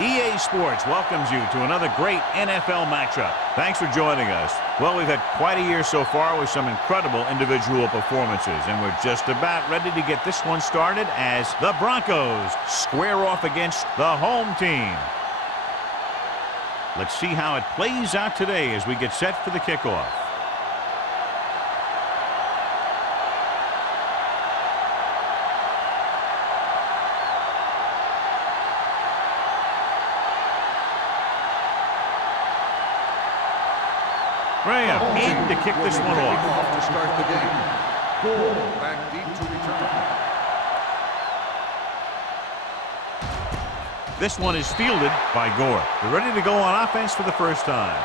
EA Sports welcomes you to another great NFL matchup. Thanks for joining us. Well, we've had quite a year so far with some incredible individual performances, and we're just about ready to get this one started as the Broncos square off against the home team. Let's see how it plays out today as we get set for the kickoff. Graham in to kick this one off. To start the game. Goal back deep to return. This one is fielded by Gore. They're ready to go on offense for the first time.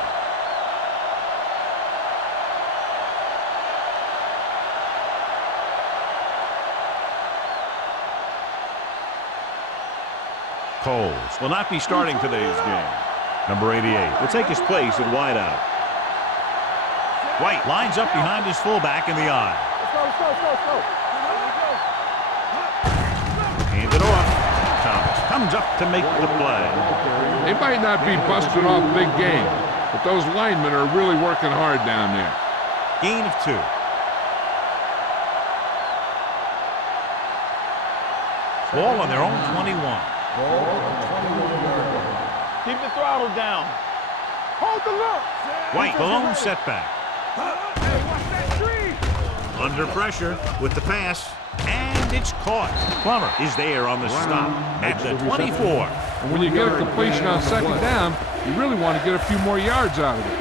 Coles will not be starting today's game. Number 88 will take his place at wideout. White lines up behind his fullback in the eye. Let's go. Hand it off. Thomas comes up to make the play. They might not be busting off big game, but those linemen are really working hard down there. Gain of 2. Ball on their own 21. Ball on the 21-yard line. Keep the throttle down. Hold the look. White, the lone setback. Hey, watch that tree. Under pressure with the pass. And And it's caught. Plummer is there on the stop at the 24. And when you get a completion on second down, you really want to get a few more yards out of it.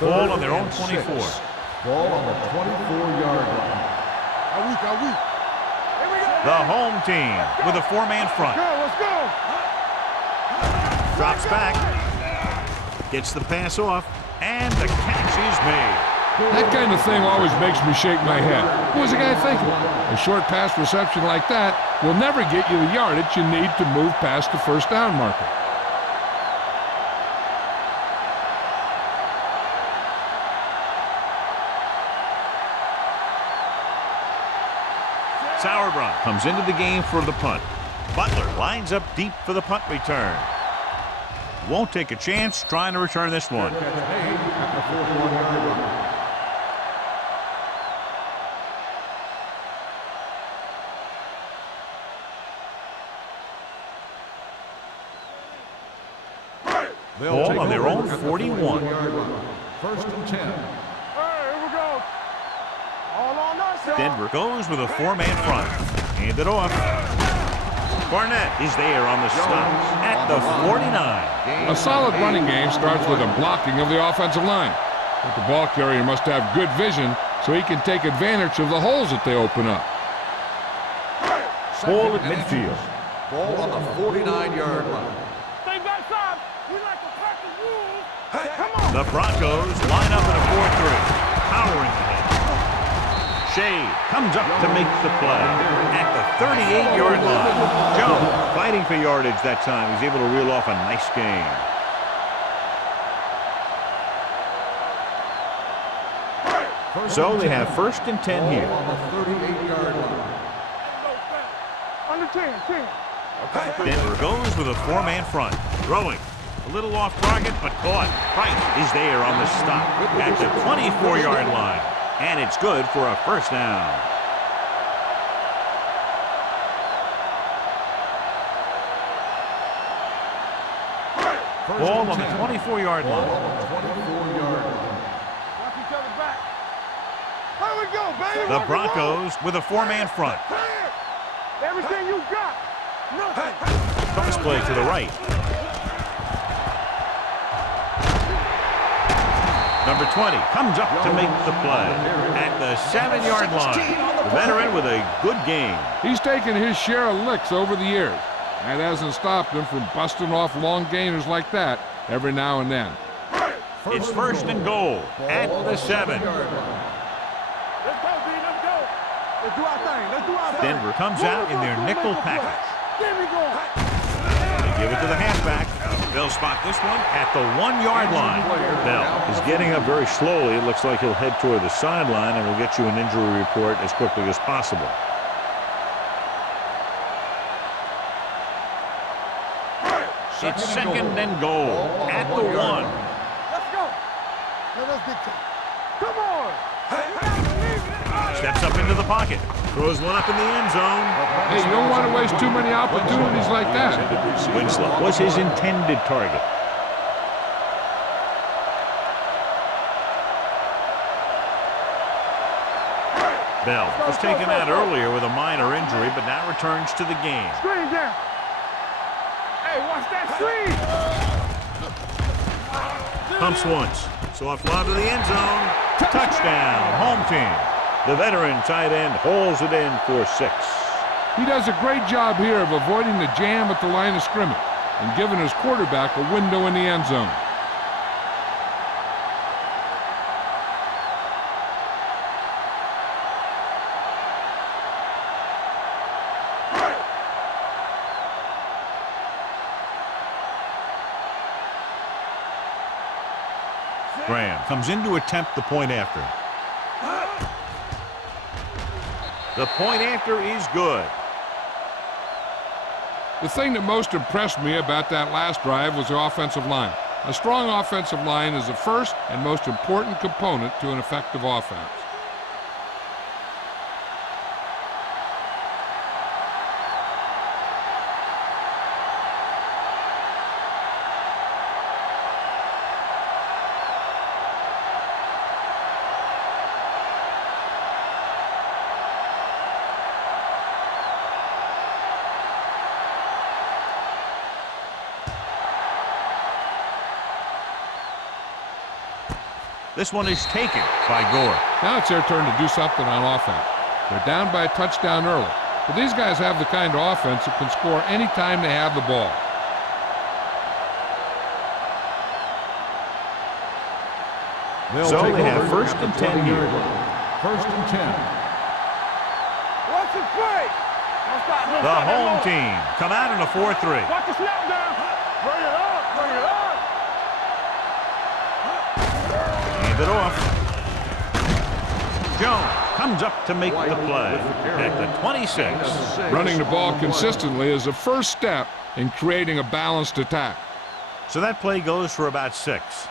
Ball on their own 24. Ball on the 24-yard line. The home team with a four-man front. Let's go. Drops back. Gets the pass off. And the catch is made. That kind of thing always makes me shake my head. What was the guy thinking? A short pass reception like that will never get you the yardage you need to move past the first down marker. Sauerbrunn comes into the game for the punt. Butler lines up deep for the punt return. Won't take a chance trying to return this one. Ball on their own 41. First and 10. Here we go. All on us, y'all. Denver goes with a four-man front. Hand it off. Barnett is there on the stop at the 49. A solid running game starts with a blocking of the offensive line. But the ball carrier must have good vision so he can take advantage of the holes that they open up. Ball at midfield. Ball on the 49-yard line. Stay backside. We like to practice rules. Come on. The Broncos line up in a 4-3. Powering ahead. Shade comes up to make the play at the 38-yard line. Joe fighting for yardage that time. He's able to reel off a nice gain. So they have first and 10 here. On the 38-yard line. Under 10. Denver goes with a four-man front. Throwing. A little off target, but caught. Price is there on the stop at the 24-yard line. And it's good for a first down. Ball on the 24-yard line. Watch each other back. Here we go, baby. The Broncos with a four-man front. Everything you got. Nothing. Cross play to the right. Number 20 comes up to make the play at the 7-yard line. The veteran with a good game. He's taken his share of licks over the years. That hasn't stopped him from busting off long gainers like that every now and then. It's first and goal at the 7. Let's go, B. Let's go. Let's do our thing. Denver comes out in their nickel package. There we go. They give it to the halfback. They'll spot this one at the 1-yard line. Bell is getting up very slowly. It looks like he'll head toward the sideline, and we'll get you an injury report as quickly as possible. It's second and goal at the 1. Let's go. Let us dictate. Come on. Steps up into the pocket. Throws one up in the end zone. Hey, you don't want to waste too many opportunities like that. Winslow was his intended target. Bell was taken out earlier with a minor injury, but now returns to the game. Screen down. Hey, watch that screen. Pumps once. Soft lob to the end zone. Touchdown, home team. The veteran tight end holds it in for 6. He does a great job here of avoiding the jam at the line of scrimmage and giving his quarterback a window in the end zone. Graham comes in to attempt the point after. The point after is good. The thing that most impressed me about that last drive was the offensive line. A strong offensive line is the first and most important component to an effective offense. This one is taken by Gore. Now it's their turn to do something on offense. They're down by a touchdown early, but these guys have the kind of offense that can score anytime they have the ball. So they have first and 10 here. First and 10. Watch the play. The home team come out in a 4-3. Watch the snap down. Bring it up. Bring it up. Hand it off. Jones comes up to make the play at the 26. Running the ball consistently is the first step in creating a balanced attack. So that play goes for about 6.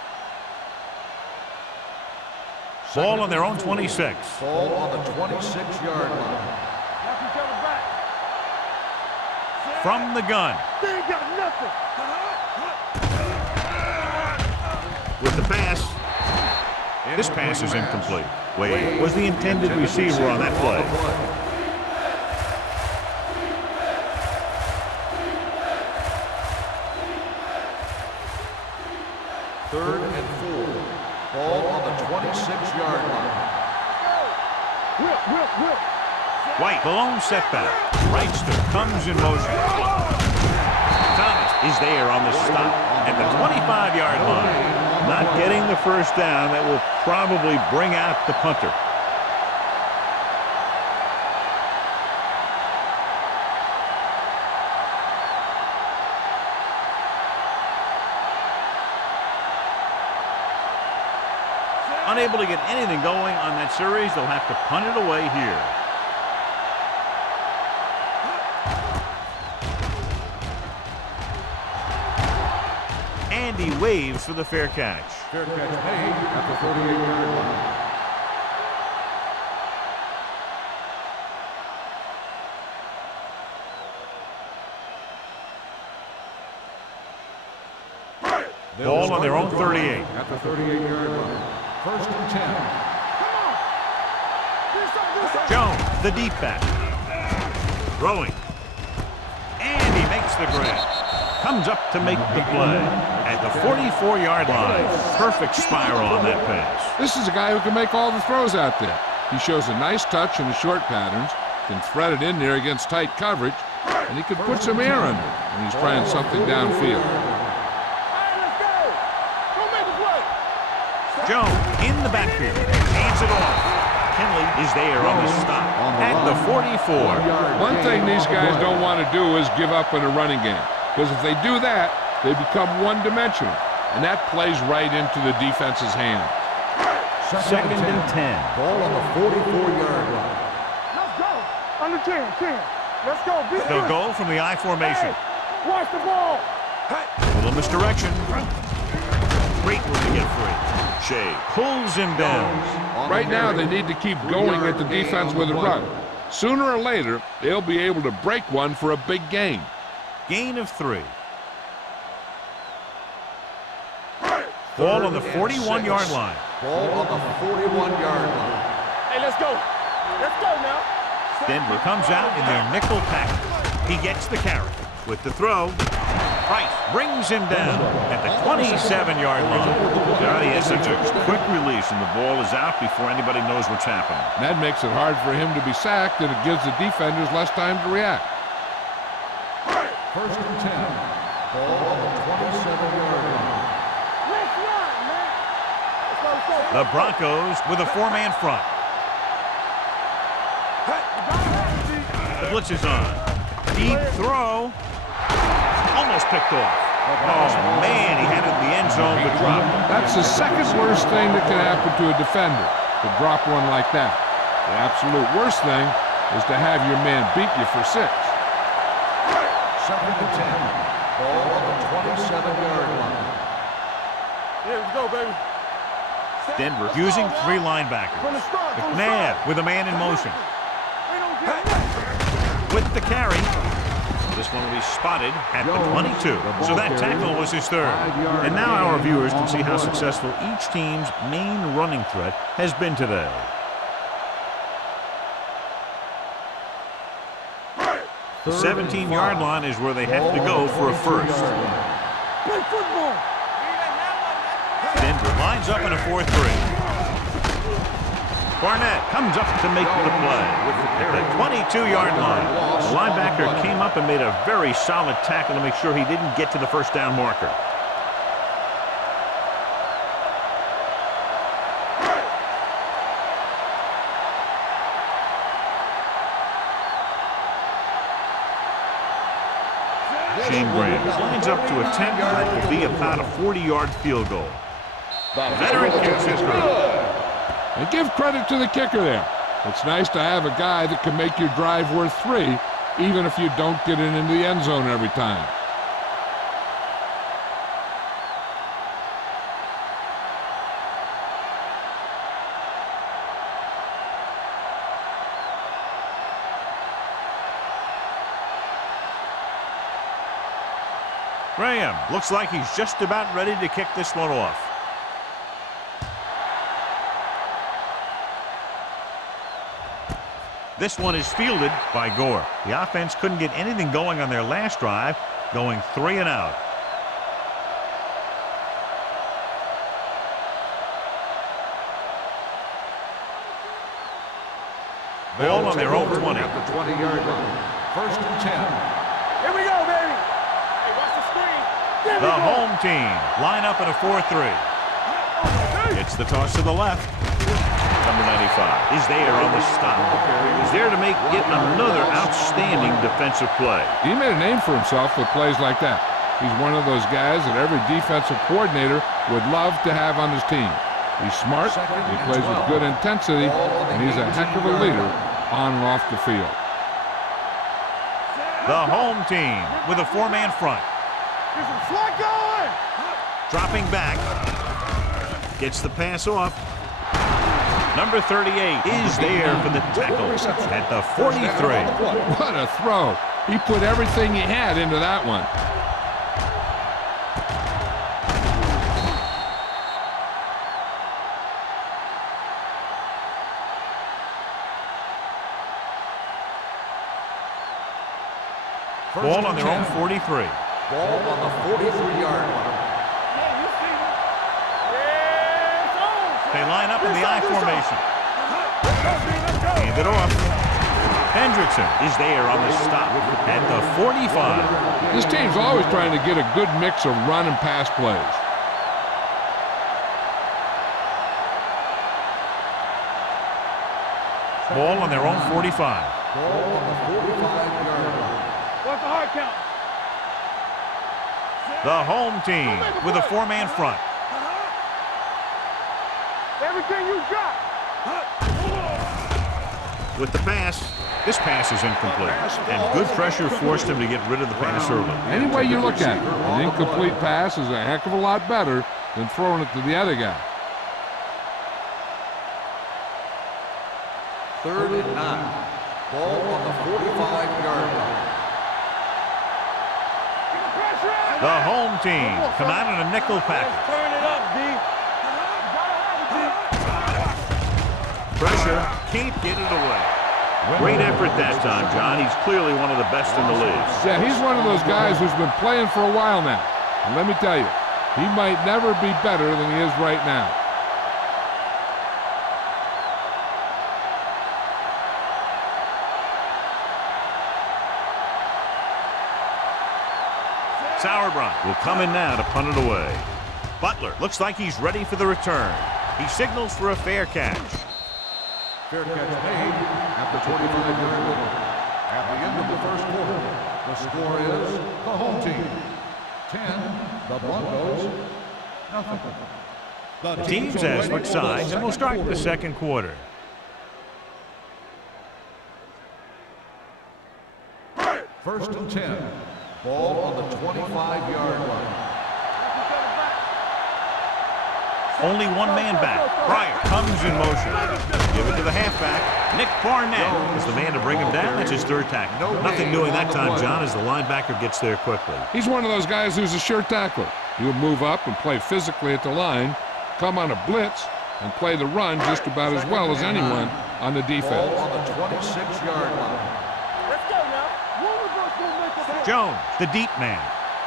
Ball on their own 26. Ball on the 26-yard line. Watch each other back. From the gun. They ain't got nothing. With the pass. This pass is incomplete. Wade was the intended receiver on that play. Third and 4. Ball on the 26-yard line. Whip. White, the lone setback. Wrightster comes in motion. Thomas is there on the stop at the 25-yard line. Not getting the first down. That will probably bring out the punter. Unable to get anything going on that series, they'll have to punt it away here. And he waves for the fair catch. Fair catch made at the 38-yard line. Ball on their own 38. At the 38-yard line. First and 10. Jones, the deep back. Throwing. And he makes the grab. Comes up to make the play at the 44-yard line. Perfect spiral on that pass. This is a guy who can make all the throws out there. He shows a nice touch in the short patterns, can thread it in there against tight coverage, and he can put some air under it when he's trying something downfield. Jones in the backfield. Hands it off. Kinley is there on the stop at the 44. One thing these guys don't want to do is give up in a running game, because if they do that, they become one-dimensional, and that plays right into the defense's hands. Second and 10. Ball on the 44-yard line. Let's go. Under 10. Let's go. They'll go from the I formation. Hey, watch the ball. A little misdirection. Great when they get free. Shea pulls him down. Right now, they need to keep going at the defense with a run. Sooner or later, they'll be able to break one for a big gain. Gain of 3. Ball on the 41-yard line. Ball on the 41-yard line. Hey, let's go. Let's go now. Denver comes out in their nickel package. He gets the carry. With the throw, Price brings him down at the 27-yard line. God, he has such a quick release, and the ball is out before anybody knows what's happening. That makes it hard for him to be sacked, and it gives the defenders less time to react. First and 10. Ball on the 27-yard line. Let's run, man. Let's go. The Broncos with a 4-man front. The blitz is on. Deep throw. Almost picked off. Oh, man, he had it in the end zone but dropped. That's the second worst thing that can happen to a defender, to drop one like that. The absolute worst thing is to have your man beat you for 6. Second and 10. Ball on the 27-yard line. Yeah, let's go, baby. Denver using 3 linebackers. McNabb with a man in motion. With the carry. This one will be spotted at the 22. So that tackle was his 3rd. And now our viewers can see how successful each team's main running threat has been today. The 17-yard line is where they have to go for a first. Play football. Denver lines up in a 4-3. Barnett comes up to make the play at the 22-yard line. The linebacker came up and made a very solid tackle to make sure he didn't get to the first down marker. Shane Graham lines up to attempt what will be about a 40-yard field goal. The veteran kicks it through. And give credit to the kicker there. It's nice to have a guy that can make your drive worth 3, even if you don't get it into the end zone every time. Graham looks like he's just about ready to kick this one off. This one is fielded by Gore. The offense couldn't get anything going on their last drive, going 3 and out. Ball on their own 20. At the 20-yard line. 1st and 10. Here we go, baby. Hey, watch the screen. The home team line up in a 4-3. It's the toss to the left. Number 95 is there on the stop. He's there to make yet another outstanding defensive play. He made a name for himself with plays like that. He's one of those guys that every defensive coordinator would love to have on his team. He's smart, he plays with good intensity, and he's a heck of a leader on and off the field. The home team with a 4-man front. There's some slack going. Dropping back. Gets the pass off. Number 38 is there for the tackle at the 43. What a throw. He put everything he had into that one. Ball on their own 43. Ball on the 43-yard line. They line up in the I formation. Hand it off. Hendrickson is there on the stop at the 45. This team's always trying to get a good mix of run and pass plays. Ball on their own 45. Ball on the 45-yard line. What's the hard count? The home team with a 4-man front. Everything you got. With the pass, this pass is incomplete. And good pressure forced him to get rid of the pass early. Any way you look at it, an incomplete pass is a heck of a lot better than throwing it to the other guy. 3rd and 9. Ball on the 45-yard line. The home team come out in a nickel package. Turn it up, D. Pressure, can't get it away. Great effort that time, John. He's clearly one of the best in the league. Yeah, he's one of those guys who's been playing for a while now. And let me tell you, he might never be better than he is right now. Sauerbrunn will come in now to punt it away. Butler looks like he's ready for the return. He signals for a fair catch. Fair catch made at the 25-yard line. At the end of the 1st quarter, the score is the home team 10, the Broncos nothing. The teams have switched sides, and we'll start the 2nd quarter. First and 10. Ball on the 25-yard line. Only one man back. Pryor comes in motion. Give it to the halfback. Nick Barnett is the man to bring him down. That's his 3rd tackle. Nothing doing that time, John, as the linebacker gets there quickly. He's one of those guys who's a sure tackler. He'll move up and play physically at the line, come on a blitz, and play the run just about as well as anyone on the defense. Ball on the 26-yard line. Let's go now. Jones, the deep man.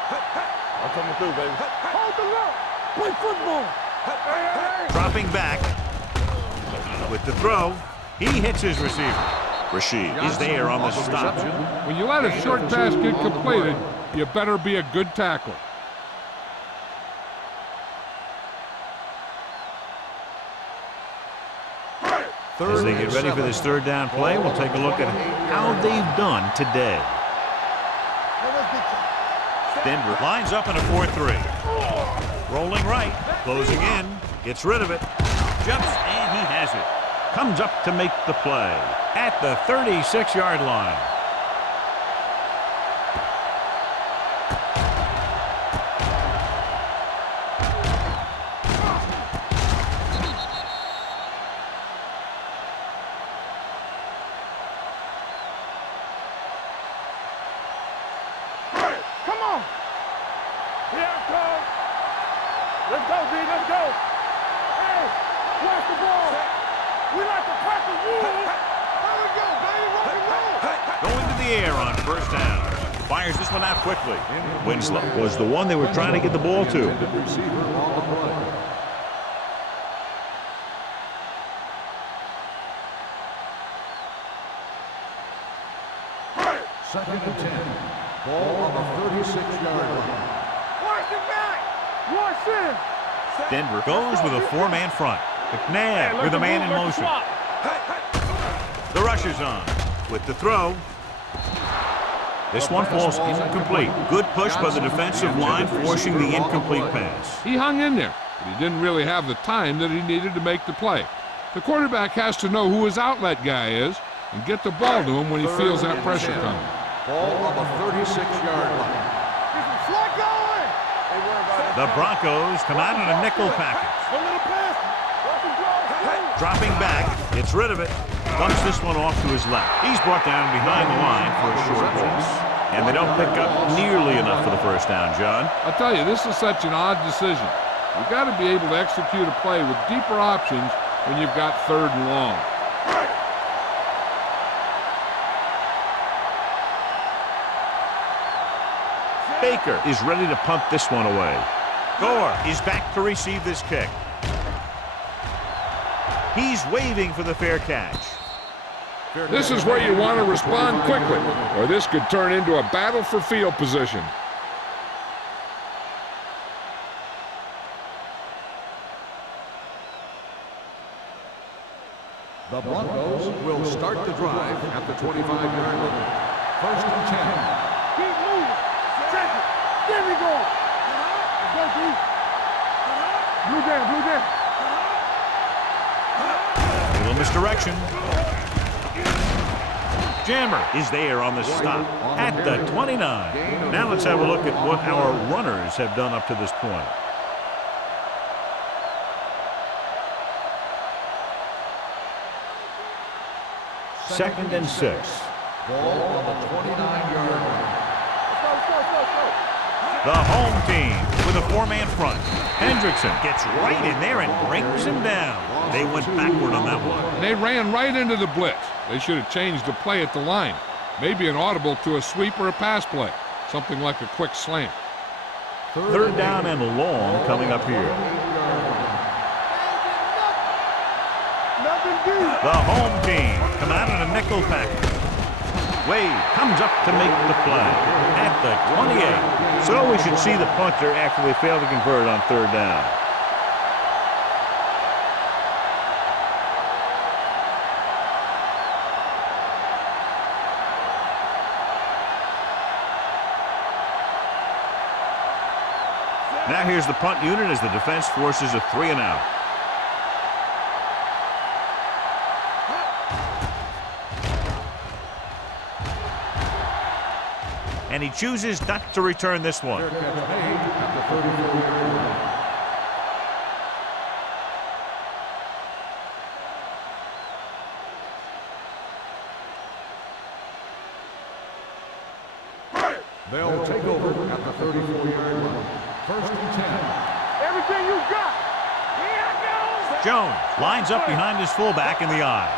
I'm coming through, baby. Hold the look. Play football. Dropping back. With the throw, he hits his receiver. Rashid is there on the stop. When you let a short pass get completed, you better be a good tackler. As they get ready for this third down play, we'll take a look at how they've done today. Denver lines up in a 4-3. Rolling right, closing in, gets rid of it, jumps, and he has it. Comes up to make the play at the 36-yard line. Let's go, B. Let's go. Hey, watch the ball. We like to practice rules. There we go, baby. Rock and roll. Going to the air on first down. Fires this one out quickly. Winslow was the one they were trying to get the ball to. Receiver on the play. Second and 10. Ball on the 36-yard line. Watch the back. Watch in. Denver goes with a four-man front. McNabb with a man in motion. The rush is on. With the throw. This one falls incomplete. Good push by the defensive line, forcing the incomplete pass. He hung in there, but he didn't really have the time that he needed to make the play. The quarterback has to know who his outlet guy is and get the ball to him when he feels that pressure coming. Ball on the 36-yard line. The Broncos come out in a nickel package. Dropping back, gets rid of it, dumps this one off to his left. He's brought down behind the line for a short pass. And they don't pick up nearly enough for the first down, John. I'll tell you, this is such an odd decision. You've got to be able to execute a play with deeper options when you've got third and long. Baker is ready to punt this one away. Gore is back to receive this kick. He's waving for the fair catch. This is where you want to respond quickly, or this could turn into a battle for field position. The Broncos will start the drive at the 25-yard line. First and 10. Keep moving. Check it. There we go. Let's go, D. Blue down, blue down. A little misdirection. Jammer is there on the stop at the 29. Now let's have a look at what our runners have done up to this point. Second and 6. Ball on the 29-yard line. The home team with a four-man front. Hendrickson gets right in there and brings him down. They went backward on that one. They ran right into the blitz. They should have changed the play at the line. Maybe an audible to a sweep or a pass play. Something like a quick slant. Third down and long coming up here. The home team come out in a nickel package. Wade comes up to make the play at the 28. So we should see the punter after they fail to convert on third down. Now here's the punt unit as the defense forces a 3 and out. And he chooses not to return this one. They'll take over at the 34-yard line. First and 10. Everything you got. Here I go. Jones lines up behind his fullback in the eye.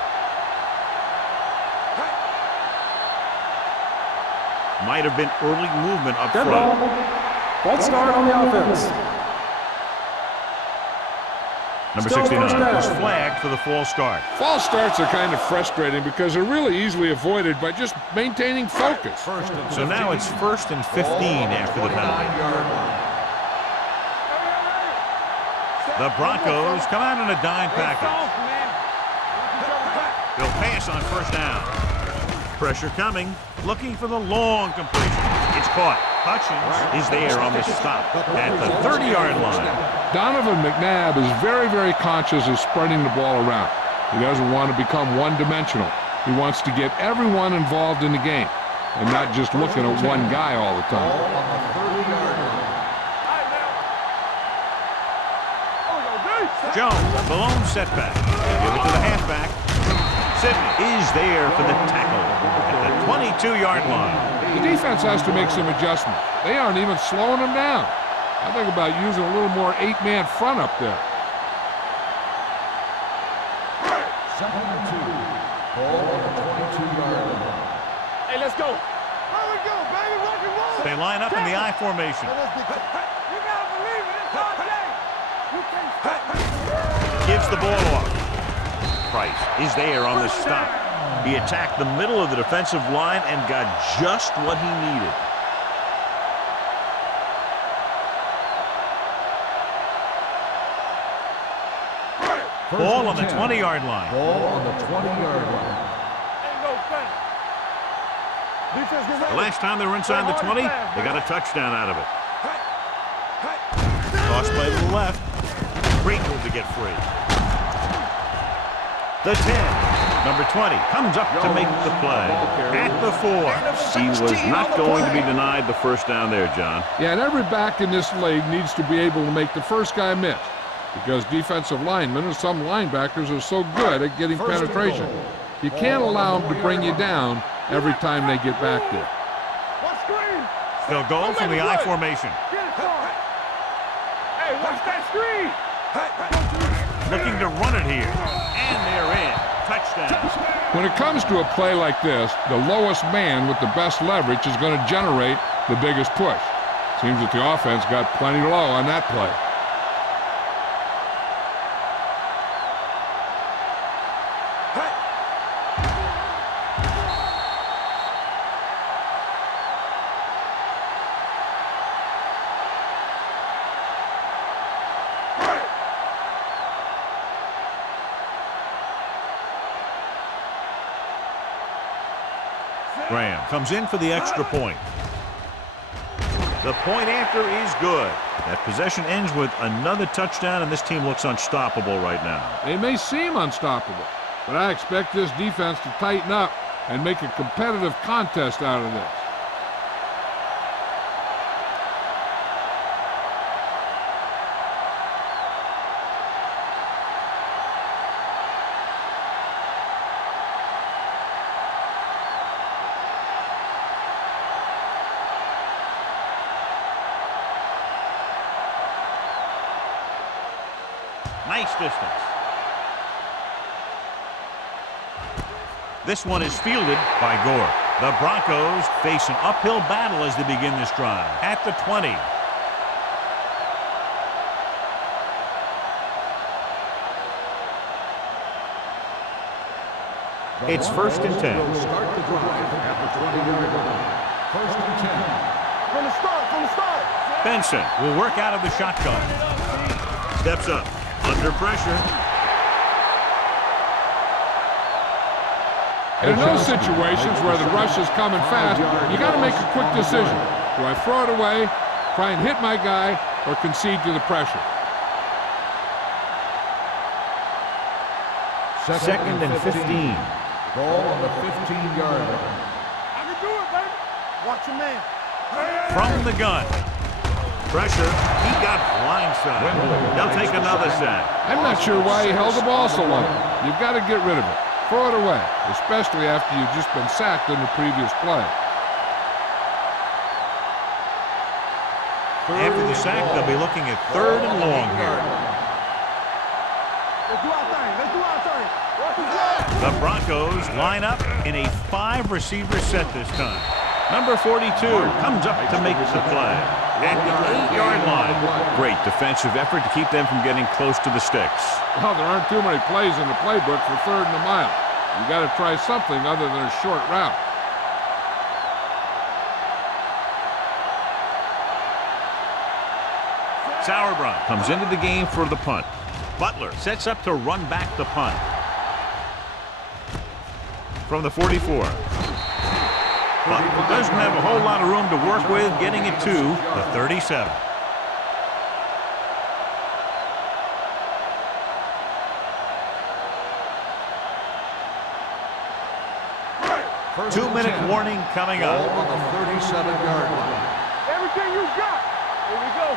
Might have been early movement up Good front. ball. False start on the offense. Number 69 was flagged for the false start. False starts are kind of frustrating because they're really easily avoided by just maintaining focus. So now it's 1st and 15 after the penalty. The Broncos come out in a dime package. They'll pass on 1st down. Pressure coming, looking for the long completion. It's caught. Hutchins is there on the stop at the 30-yard line. Donovan McNabb is very, very conscious of spreading the ball around. He doesn't want to become one-dimensional. He wants to get everyone involved in the game and not just looking at one guy all the time. Jones, the lone setback. Give it to the halfback. Sidney is there for the tackle at the 22-yard line. The defense has to make some adjustments. They aren't even slowing them down. I think about using a little more 8-man front up there. 2nd and 2. Ball on the 22-yard line. Hey, let's go. Here we go, baby. Rock and roll. They line up in the I formation. You gotta believe it. It's our day. You can't stop me. Gives the ball off. Price is there on the stop. He attacked the middle of the defensive line and got just what he needed. Ball on the 20-yard line. Ball on the 20-yard line. Ain't no thing. Defense, get ready. The last time they were inside the 20, they got a touchdown out of it. Toss play to the left. Great move to get free. The 10, number 20, comes up to make the play. At the 4. He was not going to be denied the 1st down there, John. Yeah, and every back in this league needs to be able to make the first guy miss because defensive linemen and some linebackers are so good at getting penetration. You can't allow them to bring you down every time they get back there. Watch screen. They'll go from the I formation. Get it going. Hey, watch that screen. Looking to run it here. And they're in. Touchdown. When it comes to a play like this, the lowest man with the best leverage is going to generate the biggest push. Seems that the offense got plenty low on that play. Graham comes in for the extra point. The point after is good. That possession ends with another touchdown, and this team looks unstoppable right now. They may seem unstoppable, but I expect this defense to tighten up and make a competitive contest out of this. Nice distance. This one is fielded by Gore. The Broncos face an uphill battle as they begin this drive. At the 20. It's 1st and 10. Start the drive at the 20-yard line. 1st and 10. From the start. Benson will work out of the shotgun. Steps up. Under pressure. In those situations where the rush is coming fast, you got to make a quick decision. Do I throw it away, try and hit my guy, or concede to the pressure? 2nd and 15. Ball on the 15-yard line. I can do it, baby. Watch your man. From the gun. Pressure. He got blindsided. They'll take another sack. I'm not sure why he held the ball so long. You've got to get rid of it. Throw it away, especially after you've just been sacked in the previous play. After the sack, they'll be looking at 3rd and long here. Let's do our thing. Let's do our thing. Watch his leg. The Broncos line up in a 5-receiver set this time. Number 42 comes up to make the play. at the 8-yard line. Great defensive effort to keep them from getting close to the sticks. Well, there aren't too many plays in the playbook for 3rd and a mile. You got to try something other than a short route. Sauerbrunn comes into the game for the punt. Butler sets up to run back the punt. From the 44. But doesn't have a whole lot of room to work with, getting it to the 37. Two-minute warning coming up. On the 37-yard line. Everything you got. Here we go.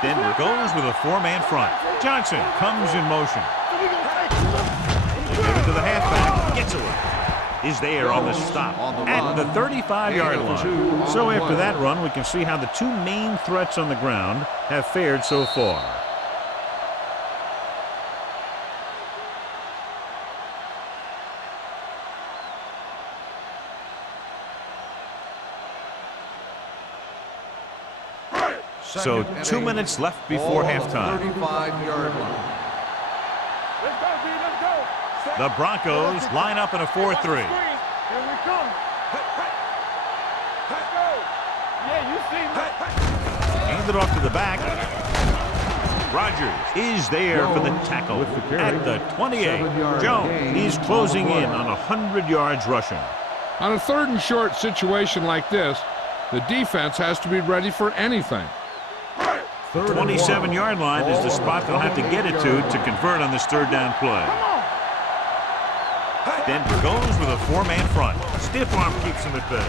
Denver goes with a 4-man front. Johnson comes in motion. They give it to the halfback. Gets away. Is there on the stop at the 35-yard line. So after that run, we can see how the two main threats on the ground have fared so far. So 2 minutes left before halftime. 35-yard line. Let's go, B. Let's go. The Broncos line up in a 4-3. Here we come. Let's go. Yeah, you see me. Hand it off to the back. Rogers is there for the tackle at the 28. Jones is closing in on 100 yards rushing. On a 3rd and short situation like this, the defense has to be ready for anything. 27-yard line is the spot they'll have to get it to convert on this 3rd down play. Denver goes with a 4-man front. Stiff arm keeps him at bay.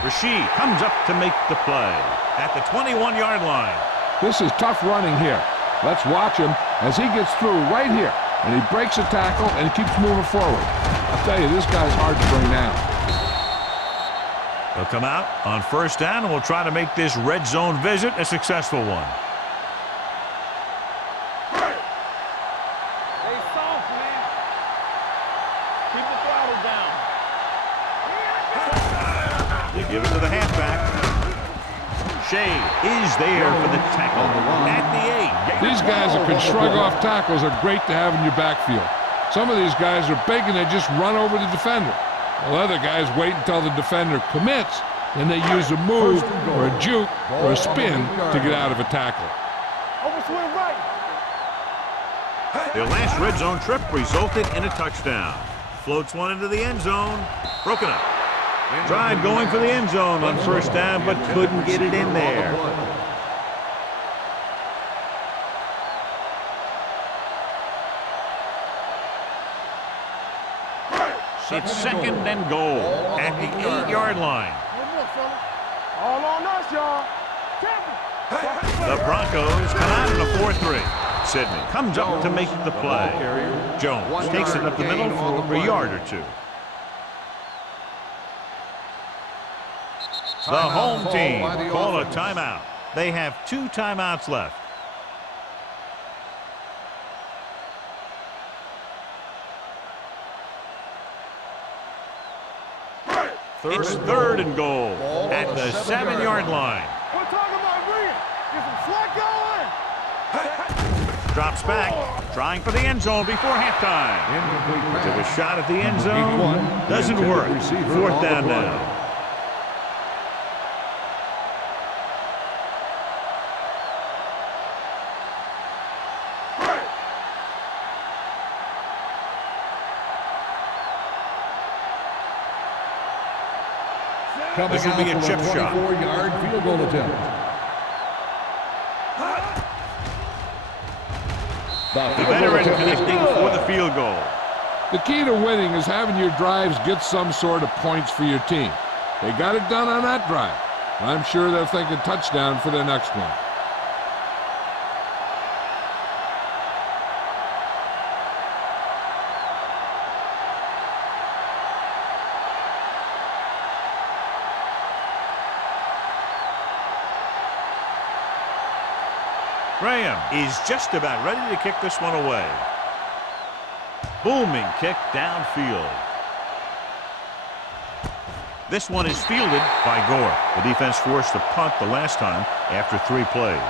Rashid comes up to make the play at the 21-yard line. This is tough running here. Let's watch him as he gets through right here. And he breaks a tackle and he keeps moving forward. I'll tell you, this guy's hard to bring down. They'll come out on 1st down, and we'll try to make this red zone visit a successful one. Stay soft, man. Keep the throttle down. They give it to the halfback. Shea is there for the tackle at the 8. These guys that can shrug off tackles are great to have in your backfield. Some of these guys are big and they just run over the defender. While other guys wait until the defender commits, and they use a move or a juke or a spin to get out of a tackle. Overswing right. Their last red zone trip resulted in a touchdown. Floats one into the end zone. Broken up. Tried going for the end zone on 1st down, but couldn't get it in there. It's 2nd and goal at the 8-yard line. All on us, y'all. The Broncos come out in a 4-3. Sidney comes up to make the play. Jones takes it up the middle for a yard or 2. The home team call a timeout. They have 2 timeouts left. It's 3rd and goal at the 7-yard line. We're talking about bringing. Get some slack going. Drops back, trying for the end zone before halftime. Took a shot at the end zone. Doesn't work. 4th down now. This will be a chip shot. 24-yard field goal attempt. The veteran connecting for the field goal. The key to winning is having your drives get some sort of points for your team. They got it done on that drive. I'm sure they're thinking touchdown for their next one. Graham is just about ready to kick this one away. Booming kick downfield. This one is fielded by Gore. The defense forced a punt the last time after 3 plays.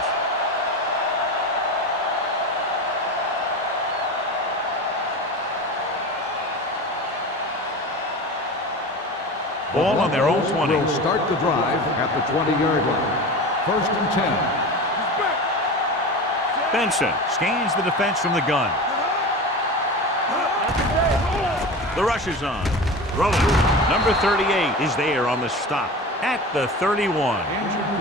Ball on their own 20. Will start the drive at the 20-yard line. 1st and 10. Benson scans the defense from the gun. The rush is on. Throwing. Number 38 is there on the stop at the 31.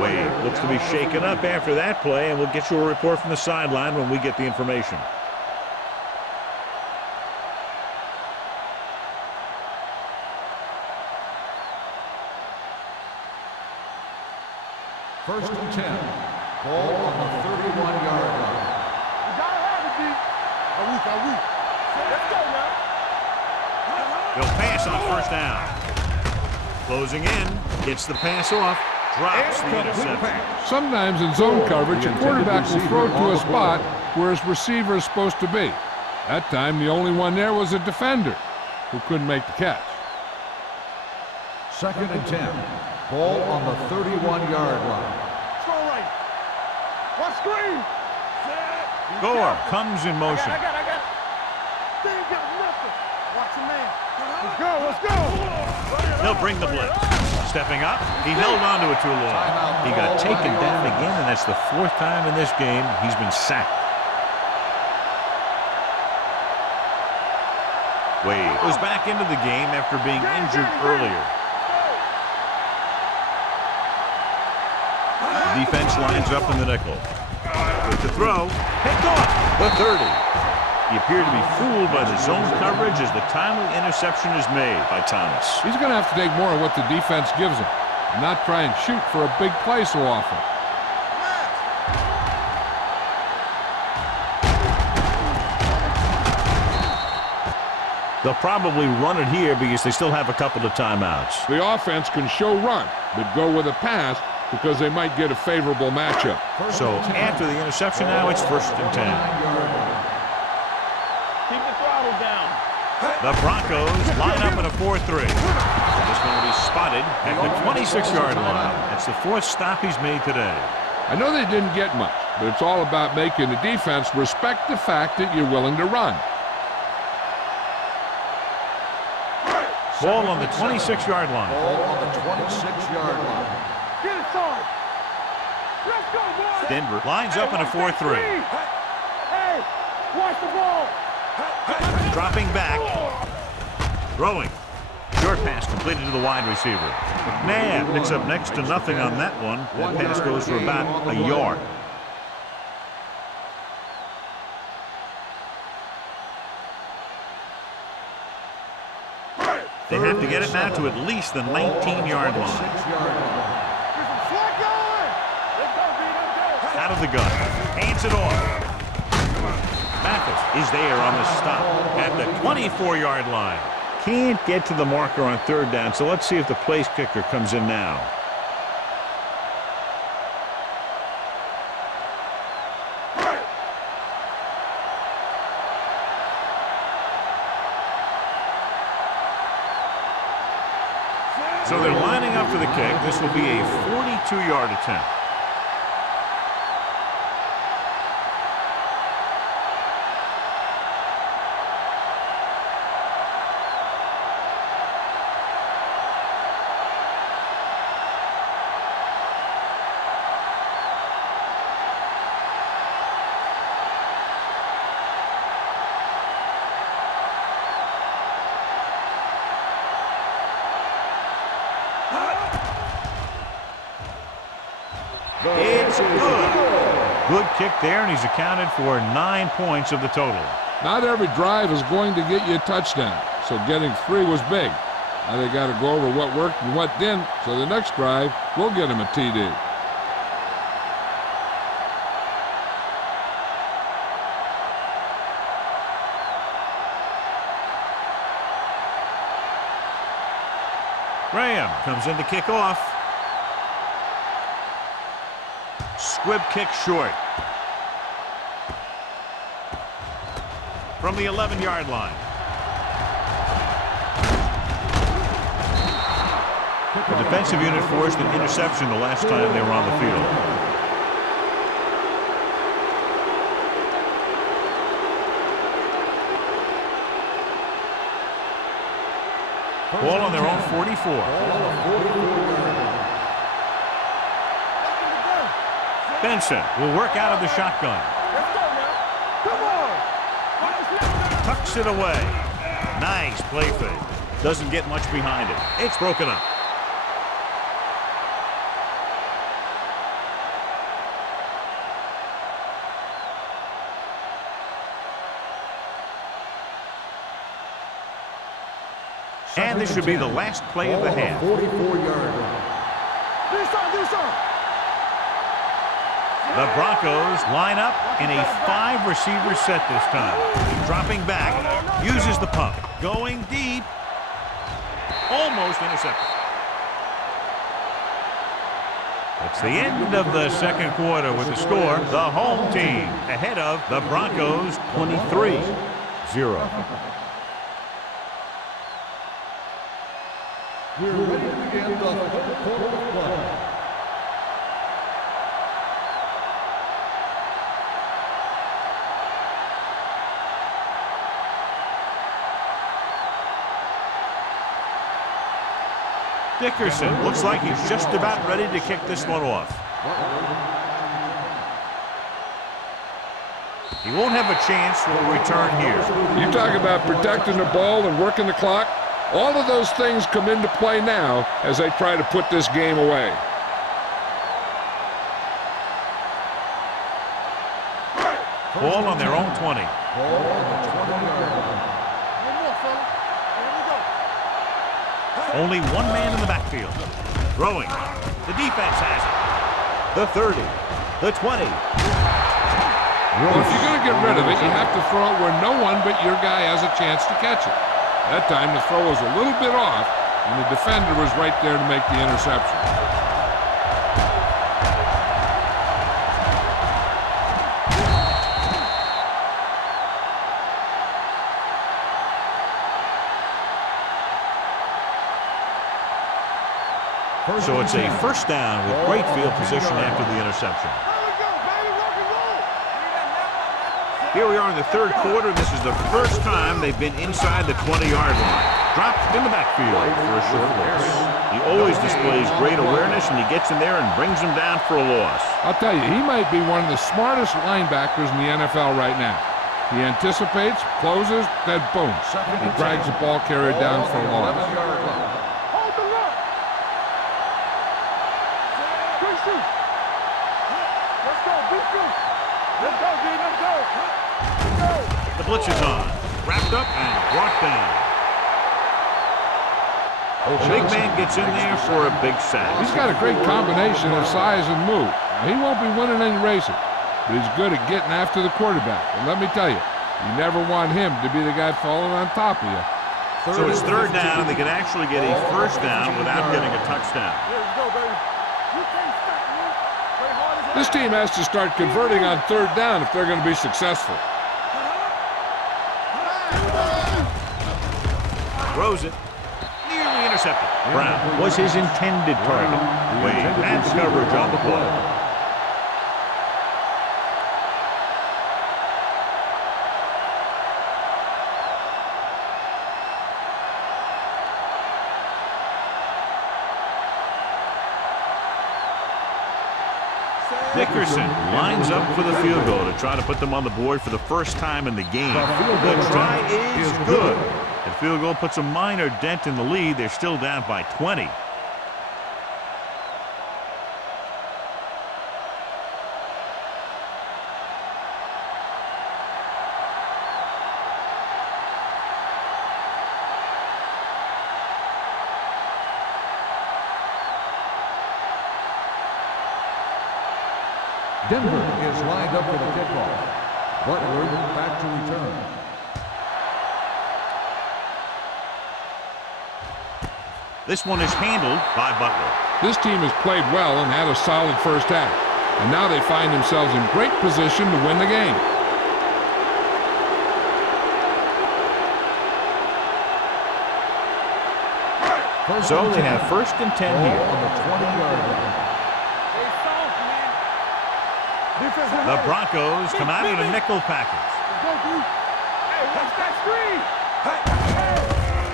Wade looks to be shaken up after that play, and we'll get you a report from the sideline when we get the information. First and 10. Ball on the 31-yard line. You gotta have it, D. Are we? Let's go now. They'll pass on 1st down. Closing in, gets the pass off, drops the interception. Sometimes in zone coverage, a quarterback will throw to a spot where his receiver is supposed to be. That time, the only one there was a defender who couldn't make the catch. 2nd and 10. Ball on the 31-yard line. Throw right. One screen. Gore comes in motion. I got it. They ain't got nothing. Watch your man. Let's go. They'll bring the blitz. Stepping up, he held on to it too long. He got taken down again, and that's the 4th time in this game he's been sacked. Wade was back into the game after being injured earlier. The defense lines up in the nickel. With the throw, picked off the 30. He appeared to be fooled by the zone coverage as the timely interception is made by Thomas. He's going to have to take more of what the defense gives him and not try and shoot for a big play so often. They'll probably run it here because they still have a couple of timeouts. The offense can show run, but go with a pass because they might get a favorable matchup. So after the interception now, it's 1st and 10. Keep the throttle down. The Broncos line up in a 4-3. This one will be spotted at the 26-yard line. That's the 4th stop he's made today. I know they didn't get much, but it's all about making the defense respect the fact that you're willing to run. Ball on the 26-yard line. Ball on the 26-yard line. Get it, son. Let's go, boys. Denver lines up in a 4-3. Hey, watch the ball. Dropping back. Throwing. Short pass completed to the wide receiver. McNabb picks up next to nothing on that one. That pass goes for about a yard. They have to get it now to at least the 19-yard line. Out of the gun. Hands it off. Mathis is there on the stop at the 24-yard line. Can't get to the marker on 3rd down, so let's see if the place kicker comes in now. So they're lining up for the kick. This will be a 42-yard attempt. It's good. Good kick there, and he's accounted for 9 points of the total. Not every drive is going to get you a touchdown, so getting 3 was big. Now they got to go over what worked and what didn't, so the next drive will get him a TD. Graham comes in to kick off. Squib kick short. From the 11-yard line. The defensive unit forced an interception the last time they were on the field. Ball on their own 44. Benson will work out of the shotgun. Tucks it away. Nice play fake. Doesn't get much behind it. It's broken up. And this should be the last play of the half. 44-yard line. The Broncos line up in a 5-receiver set this time. Dropping back, uses the pump. Going deep. Almost intercepted. It's the end of the second quarter with the score. The home team ahead of the Broncos 23-0. We're ready to begin the third quarter of play. Dickerson looks like he's just about ready to kick this one off. He won't have a chance for a return here. You talk about protecting the ball and working the clock. All of those things come into play now as they try to put this game away. Ball on their own 20. Only one man in the backfield. Throwing. The defense has it. The 30. The 20. Well, if you're going to get rid of it, you have to throw it where no one but your guy has a chance to catch it. That time the throw was a little bit off, and the defender was right there to make the interception. So it's a first down with great field position after the interception. Here we are in the third quarter. This is the first time they've been inside the 20-yard line. Dropped in the backfield for a short loss. He always displays great awareness, and he gets in there and brings them down for a loss. I'll tell you, he might be one of the smartest linebackers in the NFL right now. He anticipates, closes, then boom. He drags the ball carrier down for a loss. The blitz is on. Wrapped up and brought down. The big man gets in there for a big sack. He's got a great combination of size and move. Now, he won't be winning any races, but he's good at getting after the quarterback. And let me tell you, you never want him to be the guy falling on top of you. So it's third down, and they can actually get a first down without getting a touchdown. This team has to start converting on third down if they're going to be successful. Throws it. Nearly intercepted. Brown was his intended target. Wade had coverage on the play. Dickerson lines up for the field goal to try to put them on the board for the first time in the game. The try is good. The field goal puts a minor dent in the lead. They're still down by 20. Denver is lined up for the kickoff. Butler back to return. This one is handled by Butler. This team has played well and had a solid first half. And now they find themselves in great position to win the game. So they have 1st and 10 here. On the 20-yard line. Hey, soft, man. Defensive The end. Broncos come out in a nickel package. Go, D. Hey, watch that screen.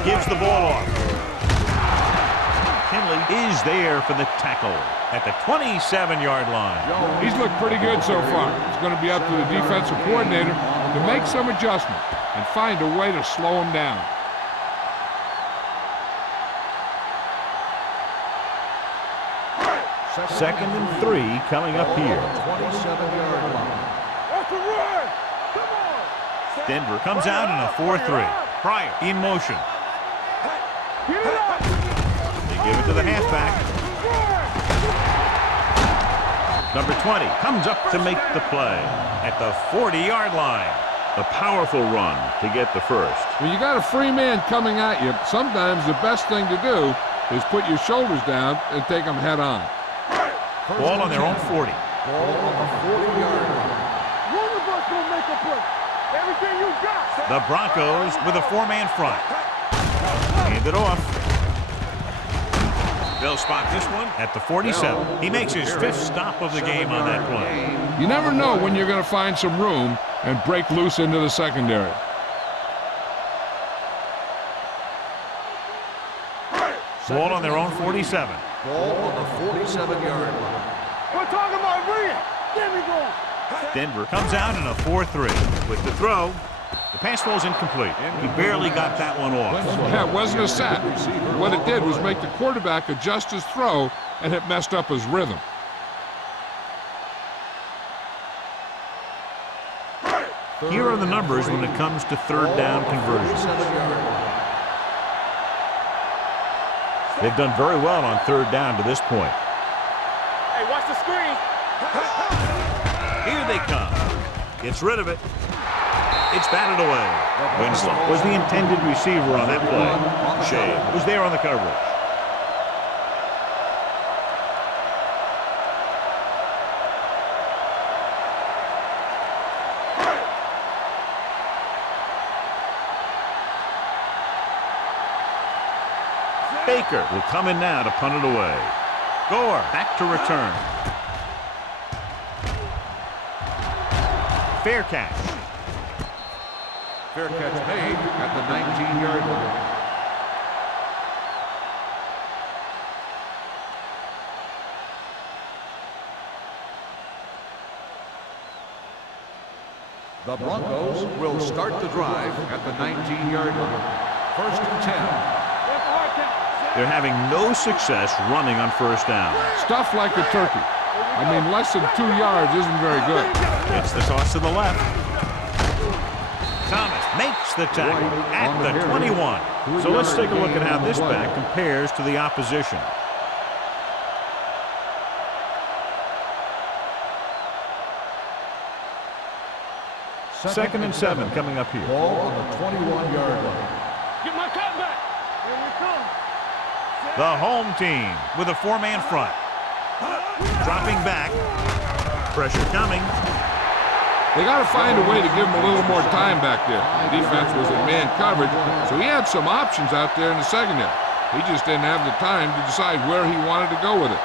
Gives the ball off. Kinley is there for the tackle at the 27-yard line. He's looked pretty good so far. It's going to be up to the defensive coordinator to make some adjustment and find a way to slow him down. Second and 3 coming up here. 27-yard line. Watch the run. Come on. Denver comes out in a 4-3. Pryor in motion. Get it up. They give it to the halfback. Number 20 comes up to make the play at the 40-yard line. A powerful run to get the first. When you got a free man coming at you, sometimes the best thing to do is put your shoulders down and take them head on. Ball on their own 40. Ball on the 40-yard line. One of us gonna make a play. Everything you got. The Broncos with a 4-man front. Hand it off. They'll spot this one at the 47. He makes his 5th stop of the game on that play. You never know when you're going to find some room and break loose into the secondary. Ball on their own 47. Ball on the 47-yard line. We're talking about bringing. Get me going. Denver comes out in a 4-3. With the throw, the pass falls incomplete. He barely got that one off. Yeah, it wasn't a sack. What it did was make the quarterback adjust his throw, and it messed up his rhythm. Here are the numbers when it comes to 3rd down conversions. 47-yard line. They've done very well on 3rd down to this point. Hey, watch the screen. Here they come. Gets rid of it. It's batted away. Winslow was the intended receiver on that play. Shea was there on the coverage. Baker will come in now to punt it away. Gore back to return. Fair catch. Fair catch made at the 19-yard line. The Broncos will start the drive at the 19-yard line. 1st and 10. They're having no success running on 1st down. Stuff like a turkey. I mean, less than 2 yards isn't very good. It's the toss to the left. Thomas makes the tackle at the 21. So let's take a look at how this back compares to the opposition. Second and 7 coming up here. Ball on the 21-yard line. Get my cut back. Here we come. The home team with a 4-man front. Dropping back. Pressure coming. They got to find a way to give him a little more time back there. The defense was in man coverage, so he had some options out there in the secondary. He just didn't have the time to decide where he wanted to go with it.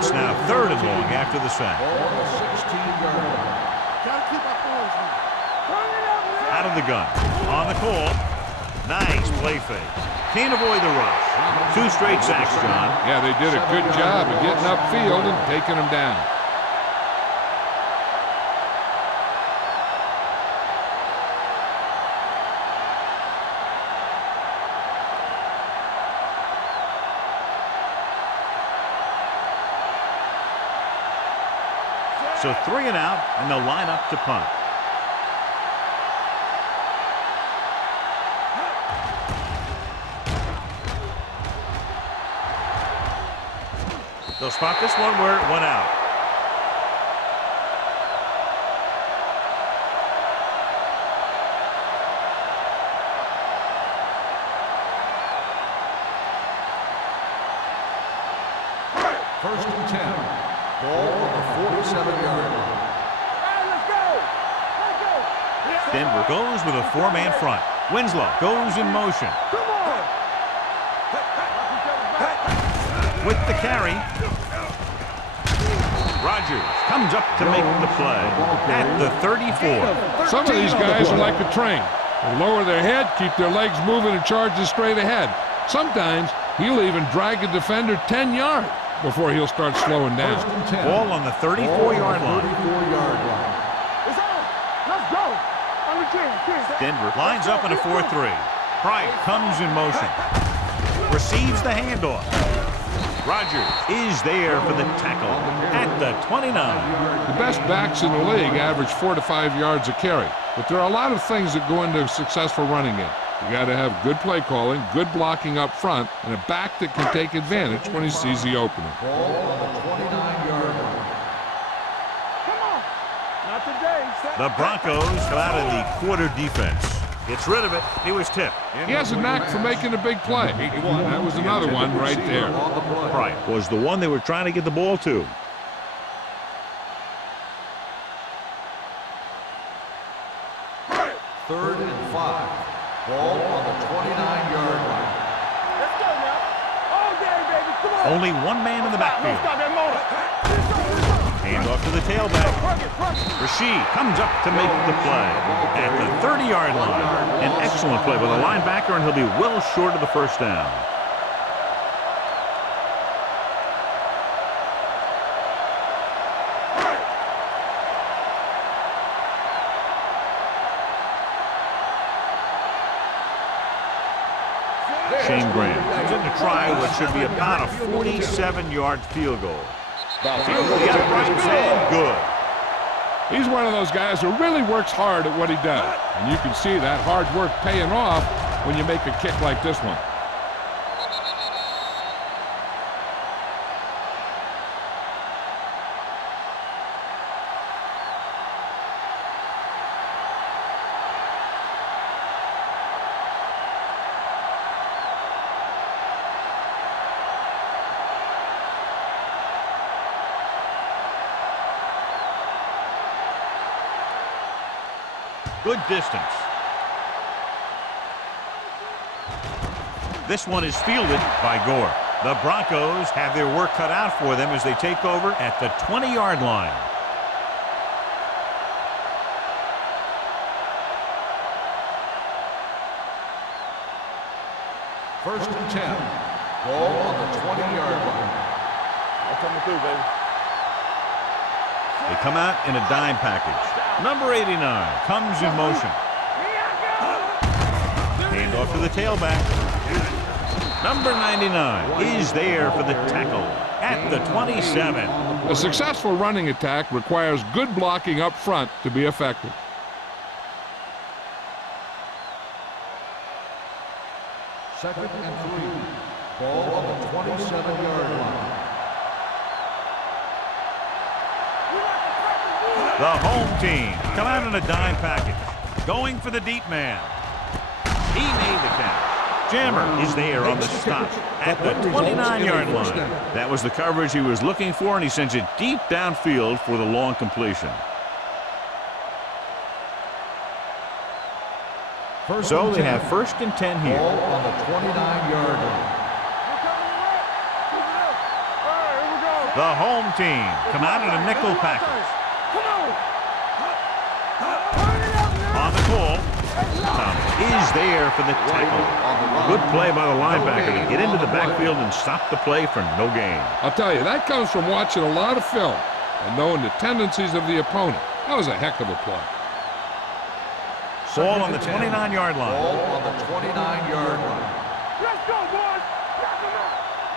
It's now 3rd and long after the sack. Ball on the 16-yard line. Gotta keep our boys in. Turn it up, man. Out of the gun. On the call. Nice play fake. Can't avoid the rush. 2 straight sacks, John. Yeah, they did a good job of getting upfield and taking him down. So 3 and out, and they'll line up to punt. They'll spot this one where it went out. First and 10. Ball on the 47-yard line. Hey, let's go. Let's go. Denver goes with a 4-man front. Winslow goes in motion. Come with the carry. Rodgers comes up to make the play at the 34. Some of these guys are like a train. They lower their head, keep their legs moving, and charge straight ahead. Sometimes he'll even drag a defender 10 yards before he'll start slowing down. Ball on the 34-yard line. It's on. Let's go. On the 10. Denver lines up in a 4-3. Pride comes in motion. Receives the handoff. Rodgers is there for the tackle at the 29. The best backs in the league average 4 to 5 yards a carry, but there are a lot of things that go into a successful running game. You got to have good play calling, good blocking up front, and a back that can take advantage when he sees the opening. Ball on the 29-yard line. Come on. Not today. The Broncos come out of the quarter defense. Gets rid of it. He was tipped. He has a knack for making a big play. That was another one right there. Pride was the one they were trying to get the ball to. Third and 5. Ball on the 29-yard line. Let's go now. All day, baby. Come on. Only one man in the backfield. Stop that motor. Hand off to the tailback. Rashid comes up to make the play at the 30-yard line. An excellent play by the linebacker, and he'll be well short of the first down. Shane Graham comes in to try what should be about a 47-yard field goal. Field goal, the uprights, and good. He's one of those guys who really works hard at what he does. And you can see that hard work paying off when you make a kick like this one. Good distance. This one is fielded by Gore. The Broncos have their work cut out for them as they take over at the 20-yard line. First and 10. Ball on the 20-yard line. I'm coming through, baby. They come out in a dime package. Number 89 comes in motion. Hand off to the tailback. Number 99 is there for the tackle at the 27. A successful running attack requires good blocking up front to be effective. Second and 3. Ball on the 27-yard line. The home team come out in a dime package, going for the deep man. He made the catch. Jammer is there on the stop at the 29-yard line. That was the coverage he was looking for, and he sends it deep downfield for the long completion. So they have first and 10 here. Ball on the 29-yard line. The home team come out in a nickel package. On the call, Thomas is there for the tackle. Good play by the linebacker to get into the backfield and stop the play for no gain. I'll tell you, that comes from watching a lot of film and knowing the tendencies of the opponent. That was a heck of a play. Ball on the 29-yard line. Ball on the 29-yard line. Let's go, boys.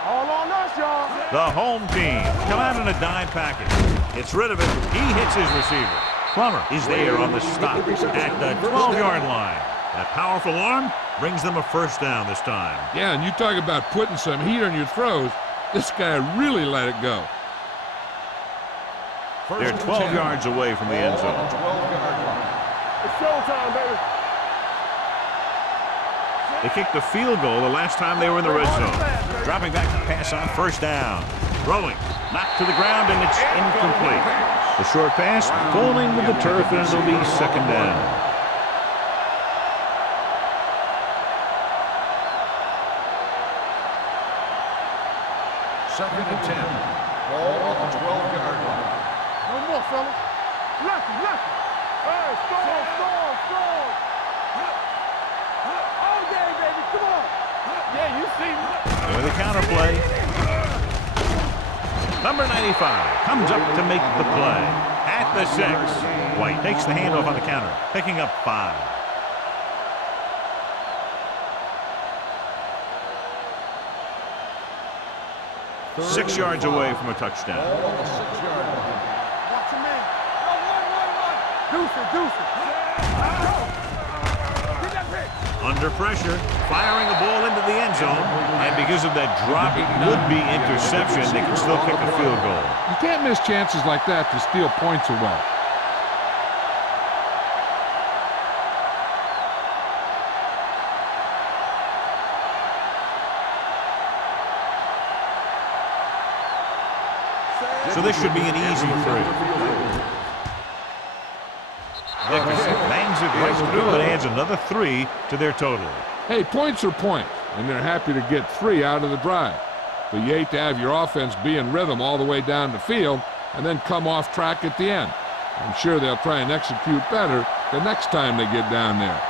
All on us, y'all. The home team come out in a dime package. Gets rid of it. He hits his receiver. Plummer is there on the stop at the 12-yard line. That powerful arm brings them a first down this time. Yeah, and you talk about putting some heat on your throws. This guy really let it go. They're 12 yards away from the end zone. 12-yard line. It's showtime, baby. They kicked a field goal the last time they were in the red zone. Dropping back to pass on first down. Throwing, knocked to the ground, and it's incomplete. The short pass falling to the turf, and it'll be second down. Second and 10. Ball on the 12-yard line. No more, fellas. Lucky. Hey, score. All day, baby. Come on. Yeah, you see me. With a counter play. Number 95 comes up to make the play. At the 6. White takes the handoff on the counter, picking up 5. Six yards away from a touchdown. Ball on the 6-yard line. Watch him in. Deuce it. Get that pitch. Under pressure, firing the ball into the end zone, and because of that drop, it would be interception. They can still kick a field goal. You can't miss chances like that to steal points away. So this should be an easy 3. Dickerson bangs it right through and adds another 3 to their total. Hey, points are points, and they're happy to get 3 out of the drive. But you hate to have your offense be in rhythm all the way down the field and then come off track at the end. I'm sure they'll try and execute better the next time they get down there.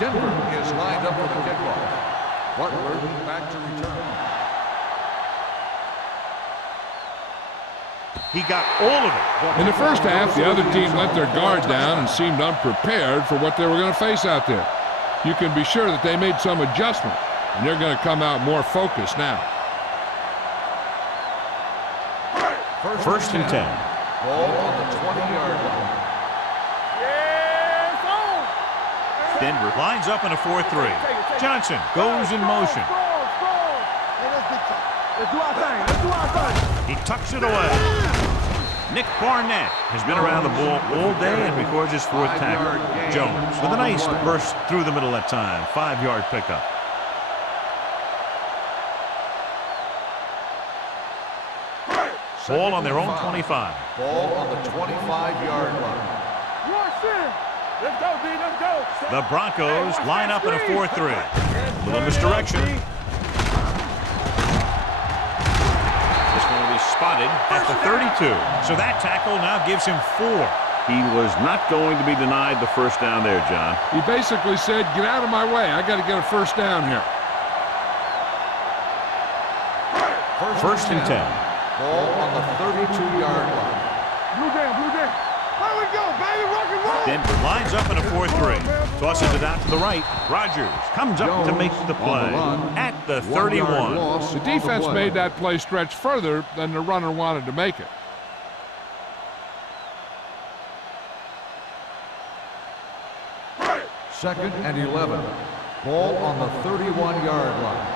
Denver is lined up for the kickoff. Butler back to return. He got all of it. In the first half, the other team let their guard down and seemed unprepared for what they were going to face out there. You can be sure that they made some adjustment, and they're going to come out more focused now. First and 10. Ball on the 20-yard line. Denver lines up in a 4-3. Johnson goes in motion. Let's do our thing. He tucks it away. Nick Barnett has been around the ball all day and records his 4th tackle. Jones with a nice burst through the middle that time. 5-yard pickup. Ball on their own 25. Ball on the 25-yard line. Let's go, D. Let's go. The Broncos line up in a 4-3. Little misdirection. This one will be spotted at the 32. So that tackle now gives him 4. He was not going to be denied the first down there, John. He basically said, get out of my way. I got to get a first down here. First and 10. Ball on the 32-yard line. Blue down. There we go, baby. Rock and roll. Denver lines up in a 4-3. Tosses it out to the right. Rogers comes up to make the play at the 31. The defense made that play stretch further than the runner wanted to make it. Second and 11. Ball on the 31-yard line.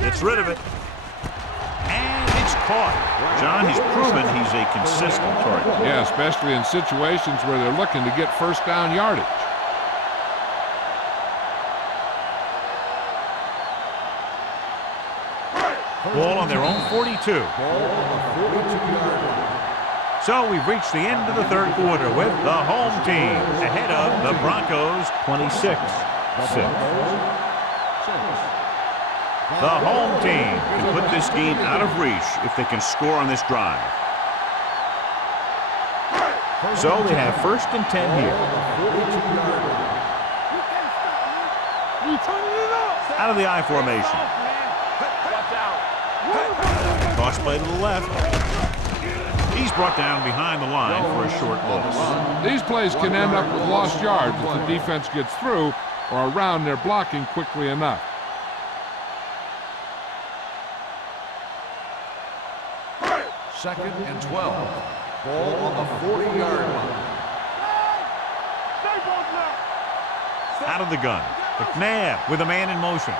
Gets rid of it. And it's caught. John, he's proven he's a consistent target. Yeah, especially in situations where they're looking to get first down yardage. Ball on their own 42. Ball on the 42-yard line. So we've reached the end of the 3rd quarter with the home team ahead of the Broncos 26-6. The home team can put this game out of reach if they can score on this drive. So they have first and 10 here. Out of the I formation. Cross play to the left. He's brought down behind the line for a short loss. These plays can end up with lost yards if the defense gets through or around their blocking quickly enough. Second and 12. Ball on the 40-yard line. Out of the gun. McNabb with a man in motion.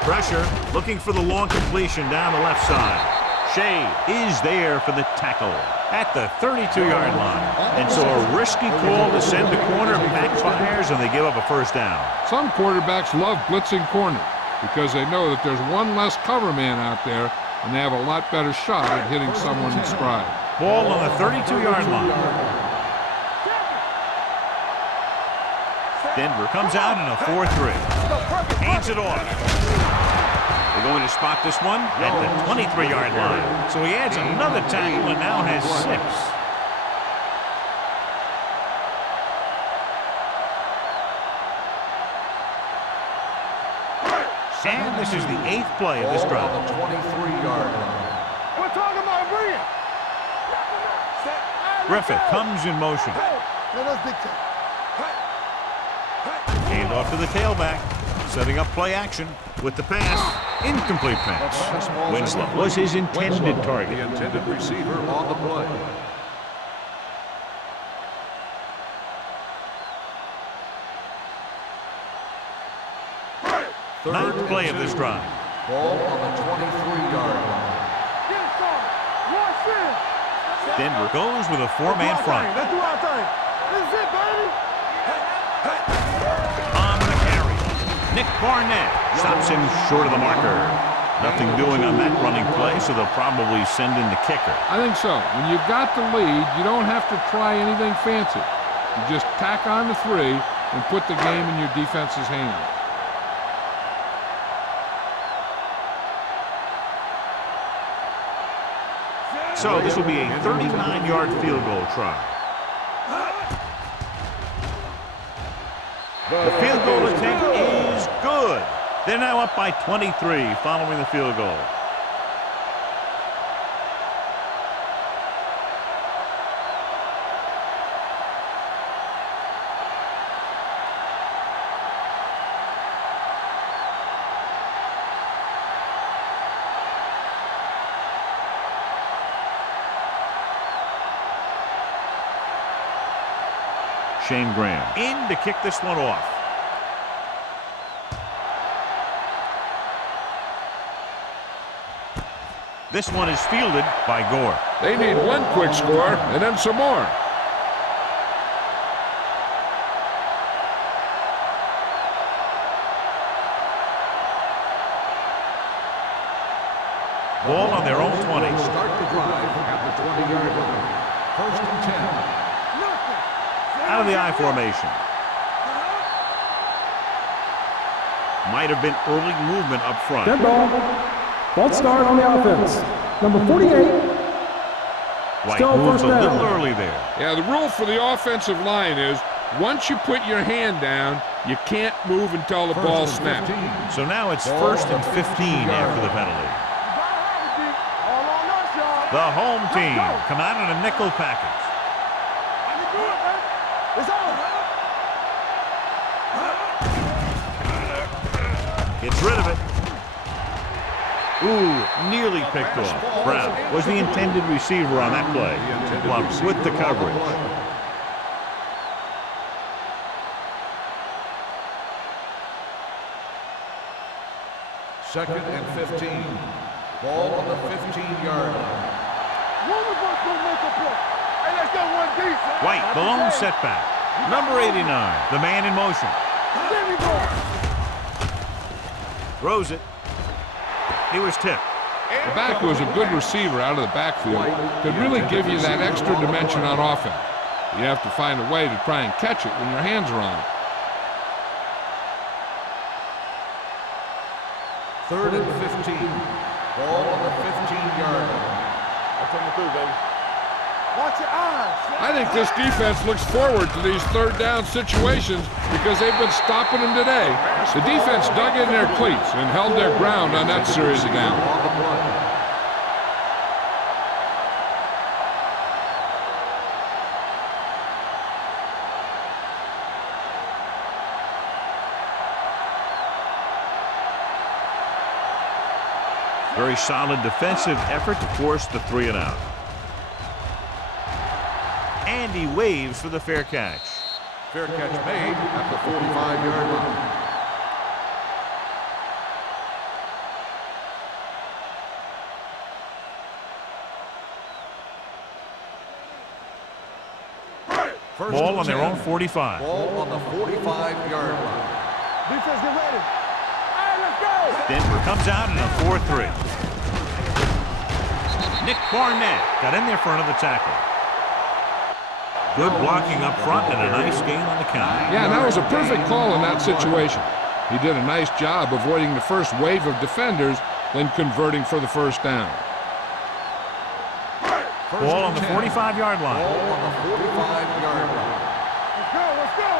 Pressure, looking for the long completion down the left side. Shea is there for the tackle. at the 32-yard line. And so a risky call to send the corner backfires, and they give up a first down. Some quarterbacks love blitzing corners because they know that there's one less cover man out there, and they have a lot better shot at hitting someone in stride. Ball on the 32-yard line. Denver comes out in a 4-3. Hands it off. They're going to spot this one at the 23-yard line. So he adds another tackle and now has 6. And this is the 8th play of this drive. The 23-yard line. We're talking about brilliant. Griffith comes in motion. Let us dictate. Hand off to the tailback. Setting up play action with the pass. Incomplete pass. Winslow was his intended target. The intended receiver on the play. Ninth play of this drive. Ball on the 23-yard line. Denver goes with a 4-man front. Let's do our thing. This is it, baby. On the carry. Nick Barnett stops him short of the marker. Nothing doing on that running play, so they'll probably send in the kicker. I think so. When you've got the lead, you don't have to try anything fancy. You just tack on the 3 and put the game in your defense's hands. So this will be a 39-yard field goal try. The field goal attempt is good. They're now up by 23 following the field goal. Shane Graham in to kick this one off. This one is fielded by Gore. They need one quick score and then some more. Ball on their own 20. Start the drive at the 20-yard line. 1st and 10. Out of the I formation. Might have been early movement up front. Dead ball. False start on the offense. Number 48. White Still moves first a little down. early there. Yeah, the rule for the offensive line is once you put your hand down, you can't move until the ball snaps. So now it's 1st and 15 after the penalty. The home team come out in a nickel package. It's over. Gets rid of it. Ooh, nearly picked off. Brown was the intended receiver on that play. Clubs with the coverage. 2nd and 15. Ball on the 15-yard line. One of us gonna make a play. Hey, let's go one deep. White, the lone setback. Number 89, the man in motion. There we go. Throws it. He was tipped. The back was a good receiver out of the backfield. Could really give you that extra dimension on offense. You have to find a way to try and catch it when your hands are on it. 3rd and 15. Ball on the 15-yard line. I'm coming through, baby. Watch your eyes. I think this defense looks forward to these 3rd down situations because they've been stopping them today. The defense dug in their cleats and held their ground on that series of downs. On the play. Very solid defensive effort to force the 3 and out. And he waves for the fair catch. Fair catch made at the 45-yard line. Ball on their own 45. Ball on the 45-yard line. Defense, get ready. All right, let's go. Denver comes out in a 4-3. Nick Barnett got in there for another tackle. Good blocking up front and a nice gain on the count. Yeah, and that was a perfect call in that situation. He did a nice job avoiding the first wave of defenders, then converting for the first down. Ball on the 45-yard line. Ball on the 45-yard line. Let's go, let's go.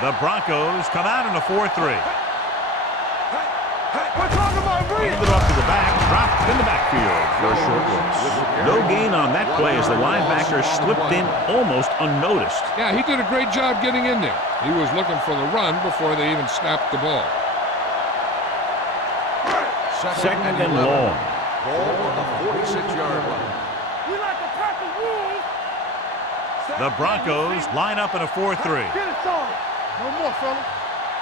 The Broncos come out in a 4-3. We're talking about breathe. Handed off to the back, dropped in the backfield for a short loss. No gain on that play as the linebacker slipped in almost unnoticed. Yeah, he did a great job getting in there. He was looking for the run before they even snapped the ball. Second and long. Ball on the 46-yard line. We like to practice rules. The Broncos line up in a 4-3. Get it started. No more, fella.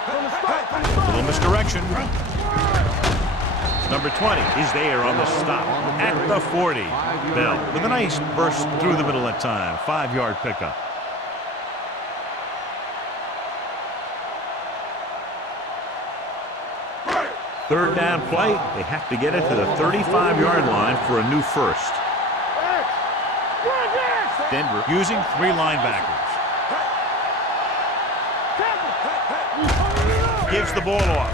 From the start, from the A start. little misdirection. Number 20 is there on the stop at the 40. Bell with a nice burst through the middle at time. 5-yard pickup. Third down play. They have to get it to the 35-yard line for a new first. Denver using 3 linebackers. Gives the ball off.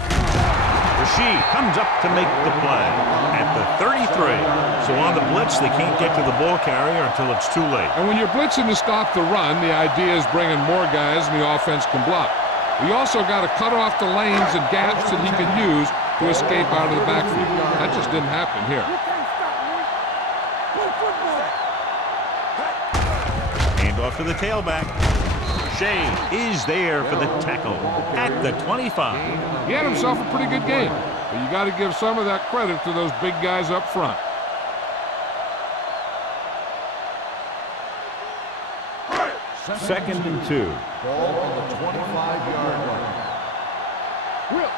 Rashid comes up to make the play at the 33. So on the blitz, they can't get to the ball carrier until it's too late. And when you're blitzing to stop the run, the idea is bringing more guys and the offense can block. We also got to cut off the lanes and gaps that he can use to escape out of the backfield. That just didn't happen here. You can't stop me. Play football. Hand off to the tailback. Shea is there for the tackle at the 25. He had himself a pretty good game, but you got to give some of that credit to those big guys up front. Second and 2. Ball on the 25-yard line. Whip.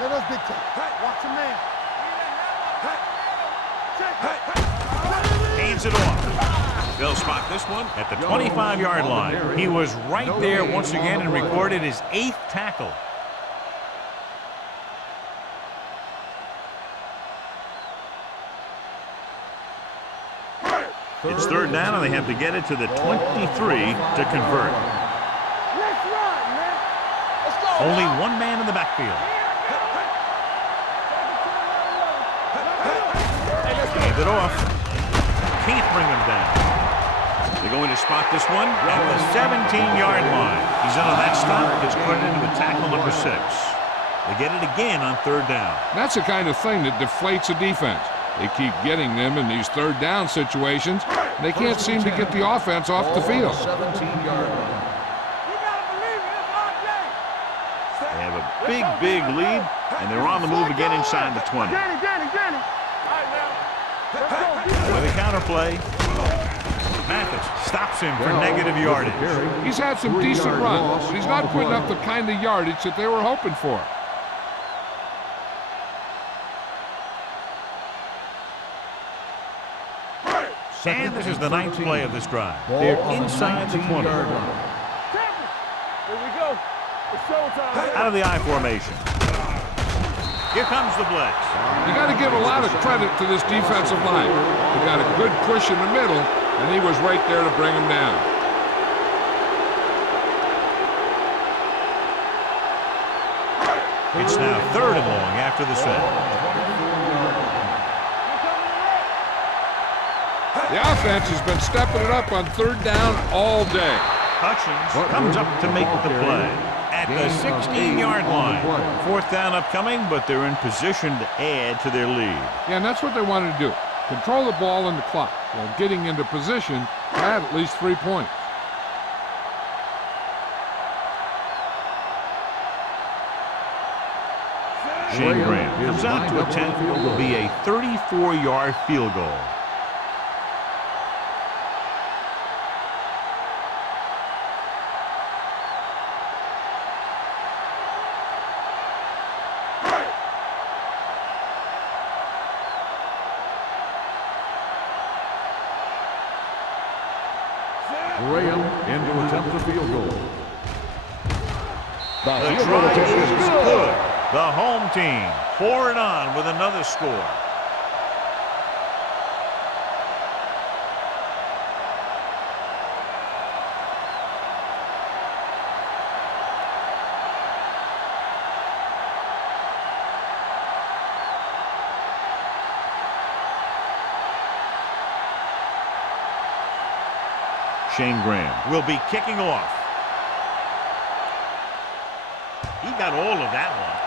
Let us dictate. Watch him now. Hands it off. They'll spot this one at the 25-yard line. He was right there once again and recorded his 8th tackle. It's third down, and they have to get it to the 23 to convert. Let's run, man. Let's go. Only one man in the backfield. Hand it off. Can't bring him down. They're going to spot this one at the 17-yard line. He's in on that stop. Gets credited with tackle number 6. They get it again on third down. That's the kind of thing that deflates a defense. They keep getting them in these third down situations. They can't seem to get the offense off the field. 17-yard line. You gotta believe it. It's our day. They have a big lead, and they're on the move again inside the 20. Danny. All right, now. Let's go. With a counterplay, Mathis stops him for negative yardage. He's had some decent runs, but he's not putting up the kind of yardage that they were hoping for. And this is the 9th play of this drive. They're inside the 20. Here we go. It's showtime. Out of the I formation. Here comes the blitz. You got to give a lot of credit to this defensive line. They got a good push in the middle, and he was right there to bring him down. It's now third and long after the set. The offense has been stepping it up on third down all day. Hutchins comes up to make the play at the 16-yard line. Fourth down upcoming, but they're in position to add to their lead. Yeah, and that's what they wanted to do. Control the ball and the clock while getting into position to add at least 3 points. Shane Graham comes out to attempt what will be a 34-yard field goal. Graham in to attempt the field goal. The field try goal attempt is good. The home team pour it on with another score. Shane Graham will be kicking off. He got all of that one.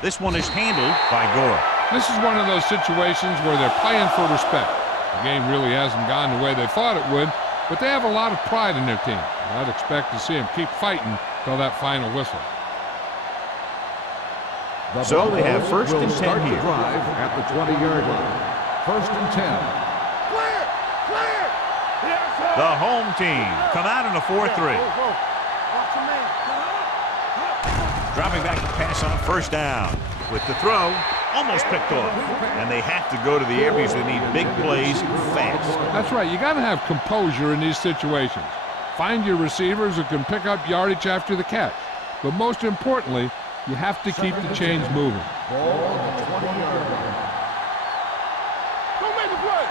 This one is handled by Gore. This is one of those situations where they're playing for respect. The game really hasn't gone the way they thought it would, but they have a lot of pride in their team. I'd expect to see them keep fighting till that final whistle. So they have first and 10 here. Drive at the 20-yard line. First and 10. Clear! Clear! Yes, sir! The home team come out in a 4-3. Watch your man. Dropping back to pass on first down. With the throw, almost picked off. And they have to go to the air because they need big plays fast. That's right. You got to have composure in these situations. Find your receivers who can pick up yardage after the catch. But most importantly, you have to keep the chains moving. Ball on the 20-yard line. Don't make the play.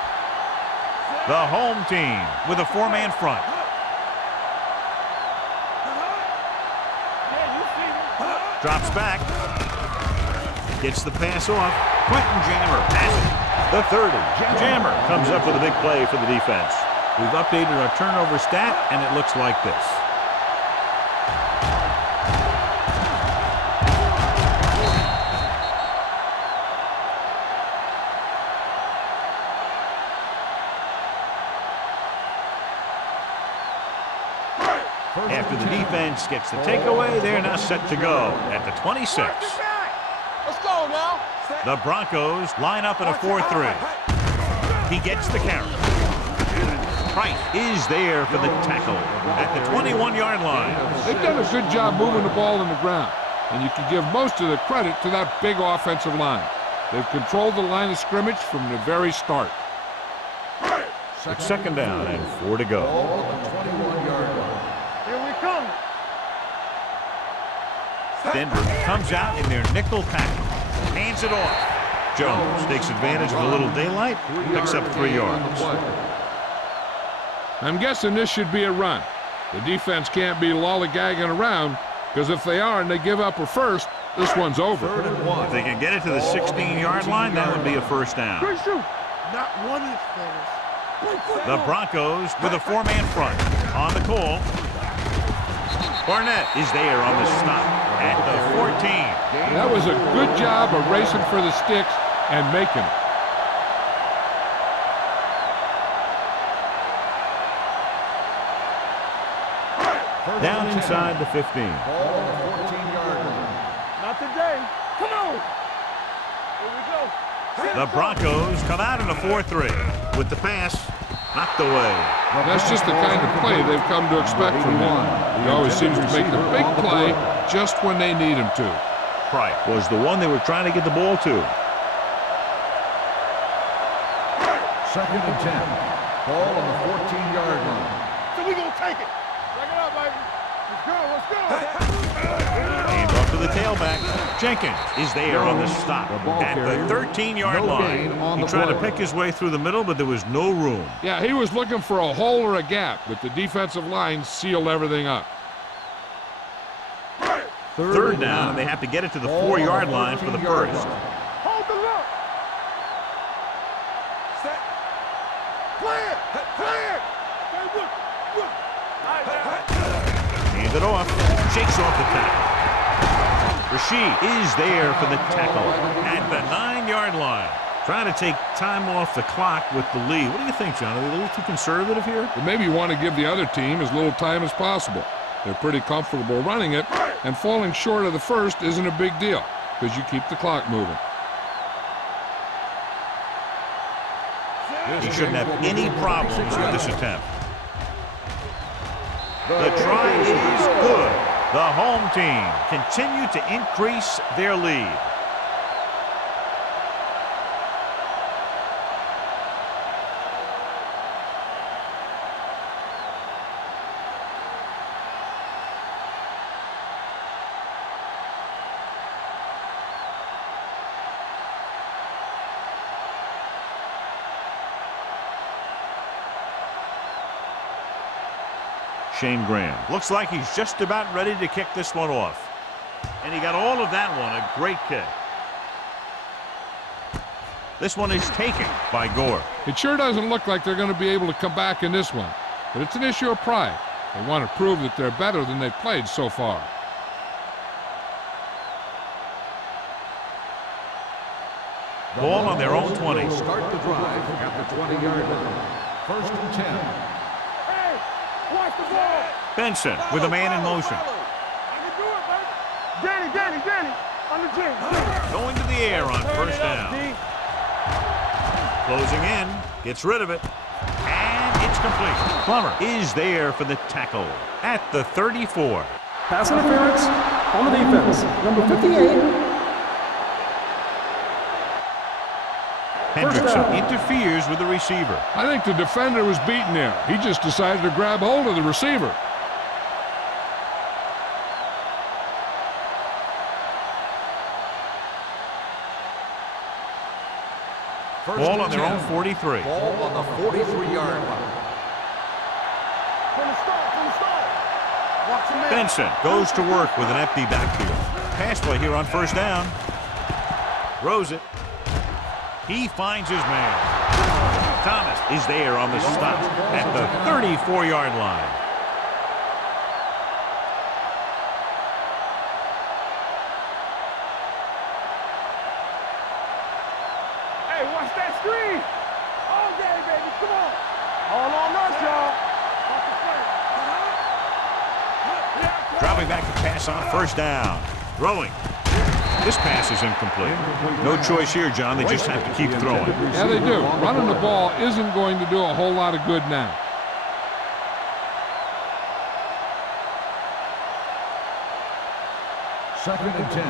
The home team with a four-man front. Drops back. Gets the pass off. Quentin Jammer has it. The 30. Jammer comes up with a big play for the defense. We've updated our turnover stat, and it looks like this. After the defense gets the takeaway, they're now set to go at the 26. Let's go now. The Broncos line up in a 4-3. He gets the carry. Price is there for the tackle at the 21-yard line. They've done a good job moving the ball in the ground, and you can give most of the credit to that big offensive line. They've controlled the line of scrimmage from the very start. It's second down and 4 to go. Ball on the 21-yard line. Here we come. Denver comes out in their nickel package. Hands it off. Jones takes advantage of a little daylight, picks up 3 yards. I'm guessing this should be a run. The defense can't be lollygagging around, because if they are and they give up a first, this one's over. Third and 1. If they can get it to the 16-yard line, that would be a first down. Good shoot. Not one of these fellas. The Broncos with a four-man front. On the call. Barnett is there on the stop at the 14. That was a good job of racing for the sticks and making it. Down inside the 15. Ball on the 14-yard line. Not today. Come on. Here we go. The Broncos come out in a 4-3 with the pass knocked away. That's just the kind of play they've come to expect from him. He always seems to make the big play just when they need him to. Price was the one they were trying to get the ball to. Second and 10. Ball on the 14-yard line. So we gonna take it. Check it out, baby. Let's go. Let's go. Hand off to the tailback. Jenkins is there on the stop at the 13-yard line. He tried to pick his way through the middle, but there was no room. Yeah, he was looking for a hole or a gap, but the defensive line sealed everything up. Third down, and they have to get it to the 4-yard line for the first. Hold the look. Set. Clear. Clear. Stay with. Hands it off. Shakes off the tackle. Rashid is there for the tackle at the 9-yard line. Trying to take time off the clock with the lead. What do you think, John? Are they a little too conservative here? But maybe you want to give the other team as little time as possible. They're pretty comfortable running it, and falling short of the first isn't a big deal because you keep the clock moving. He shouldn't have any problems with this attempt. The try is good. The home team continue to increase their lead. Shane Graham. Looks like he's just about ready to kick this one off. And he got all of that one. A great kick. This one is taken by Gore. It sure doesn't look like they're going to be able to come back in this one, but it's an issue of pride. They want to prove that they're better than they've played so far. Ball on their own 20. Start the drive at the 20-yard line. 1st and 10. Hey, watch the ball. Benson with a man in motion. I can do it, baby. Danny, on the team. Going to the air on 1st down. Closing in, gets rid of it, and it's complete. Plummer is there for the tackle at the 34. Pass interference on the defense. Number 58. Hendrickson interferes with the receiver. I think the defender was beaten there. He just decided to grab hold of the receiver. Ball on their own 43. Ball on the 43-yard line. From the start. Watch him, man. Benson goes to work with an empty backfield. Pass play here on 1st down. Throws it. He finds his man. Thomas is there on the stop at the 34-yard line. Hey, watch that screen. All day, baby. Come on. All on us, y'all. Dropping back to pass on 1st down. Throwing. This pass is incomplete. No choice here, John. They just have to keep throwing. Yeah, they do. Running the ball isn't going to do a whole lot of good now. Second and 10.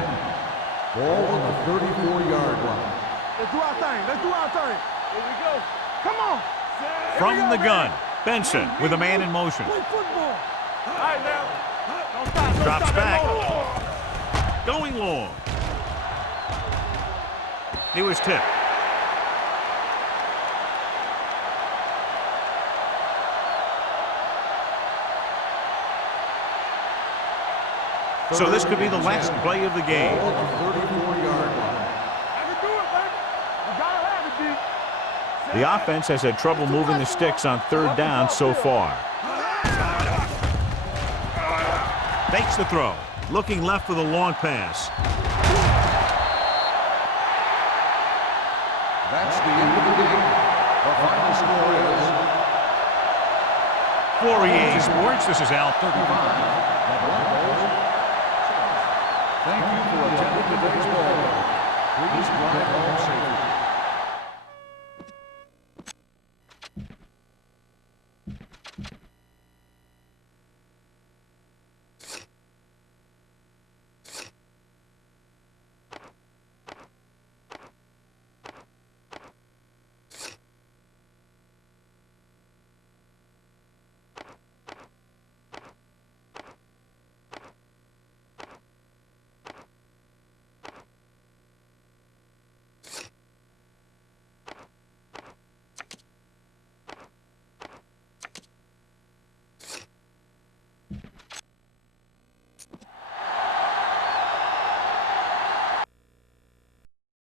Ball on the 34-yard line. Let's do our thing. Here we go. Come on. From the gun, Benson with a man in motion. Play football. All right, now. Don't stop. Drops back. Going long. He was tipped. So this could be the last play of the game. Ball on the 34-yard line. I can do it, baby. You gotta have it, D. The offense has had trouble moving the sticks on 3rd down so far. Makes the throw. Looking left for the long pass. That's the end of the game. The final score is For EA Sports, this is Al. 35. The Broncos. Thank you for attending today's ball. Please drive home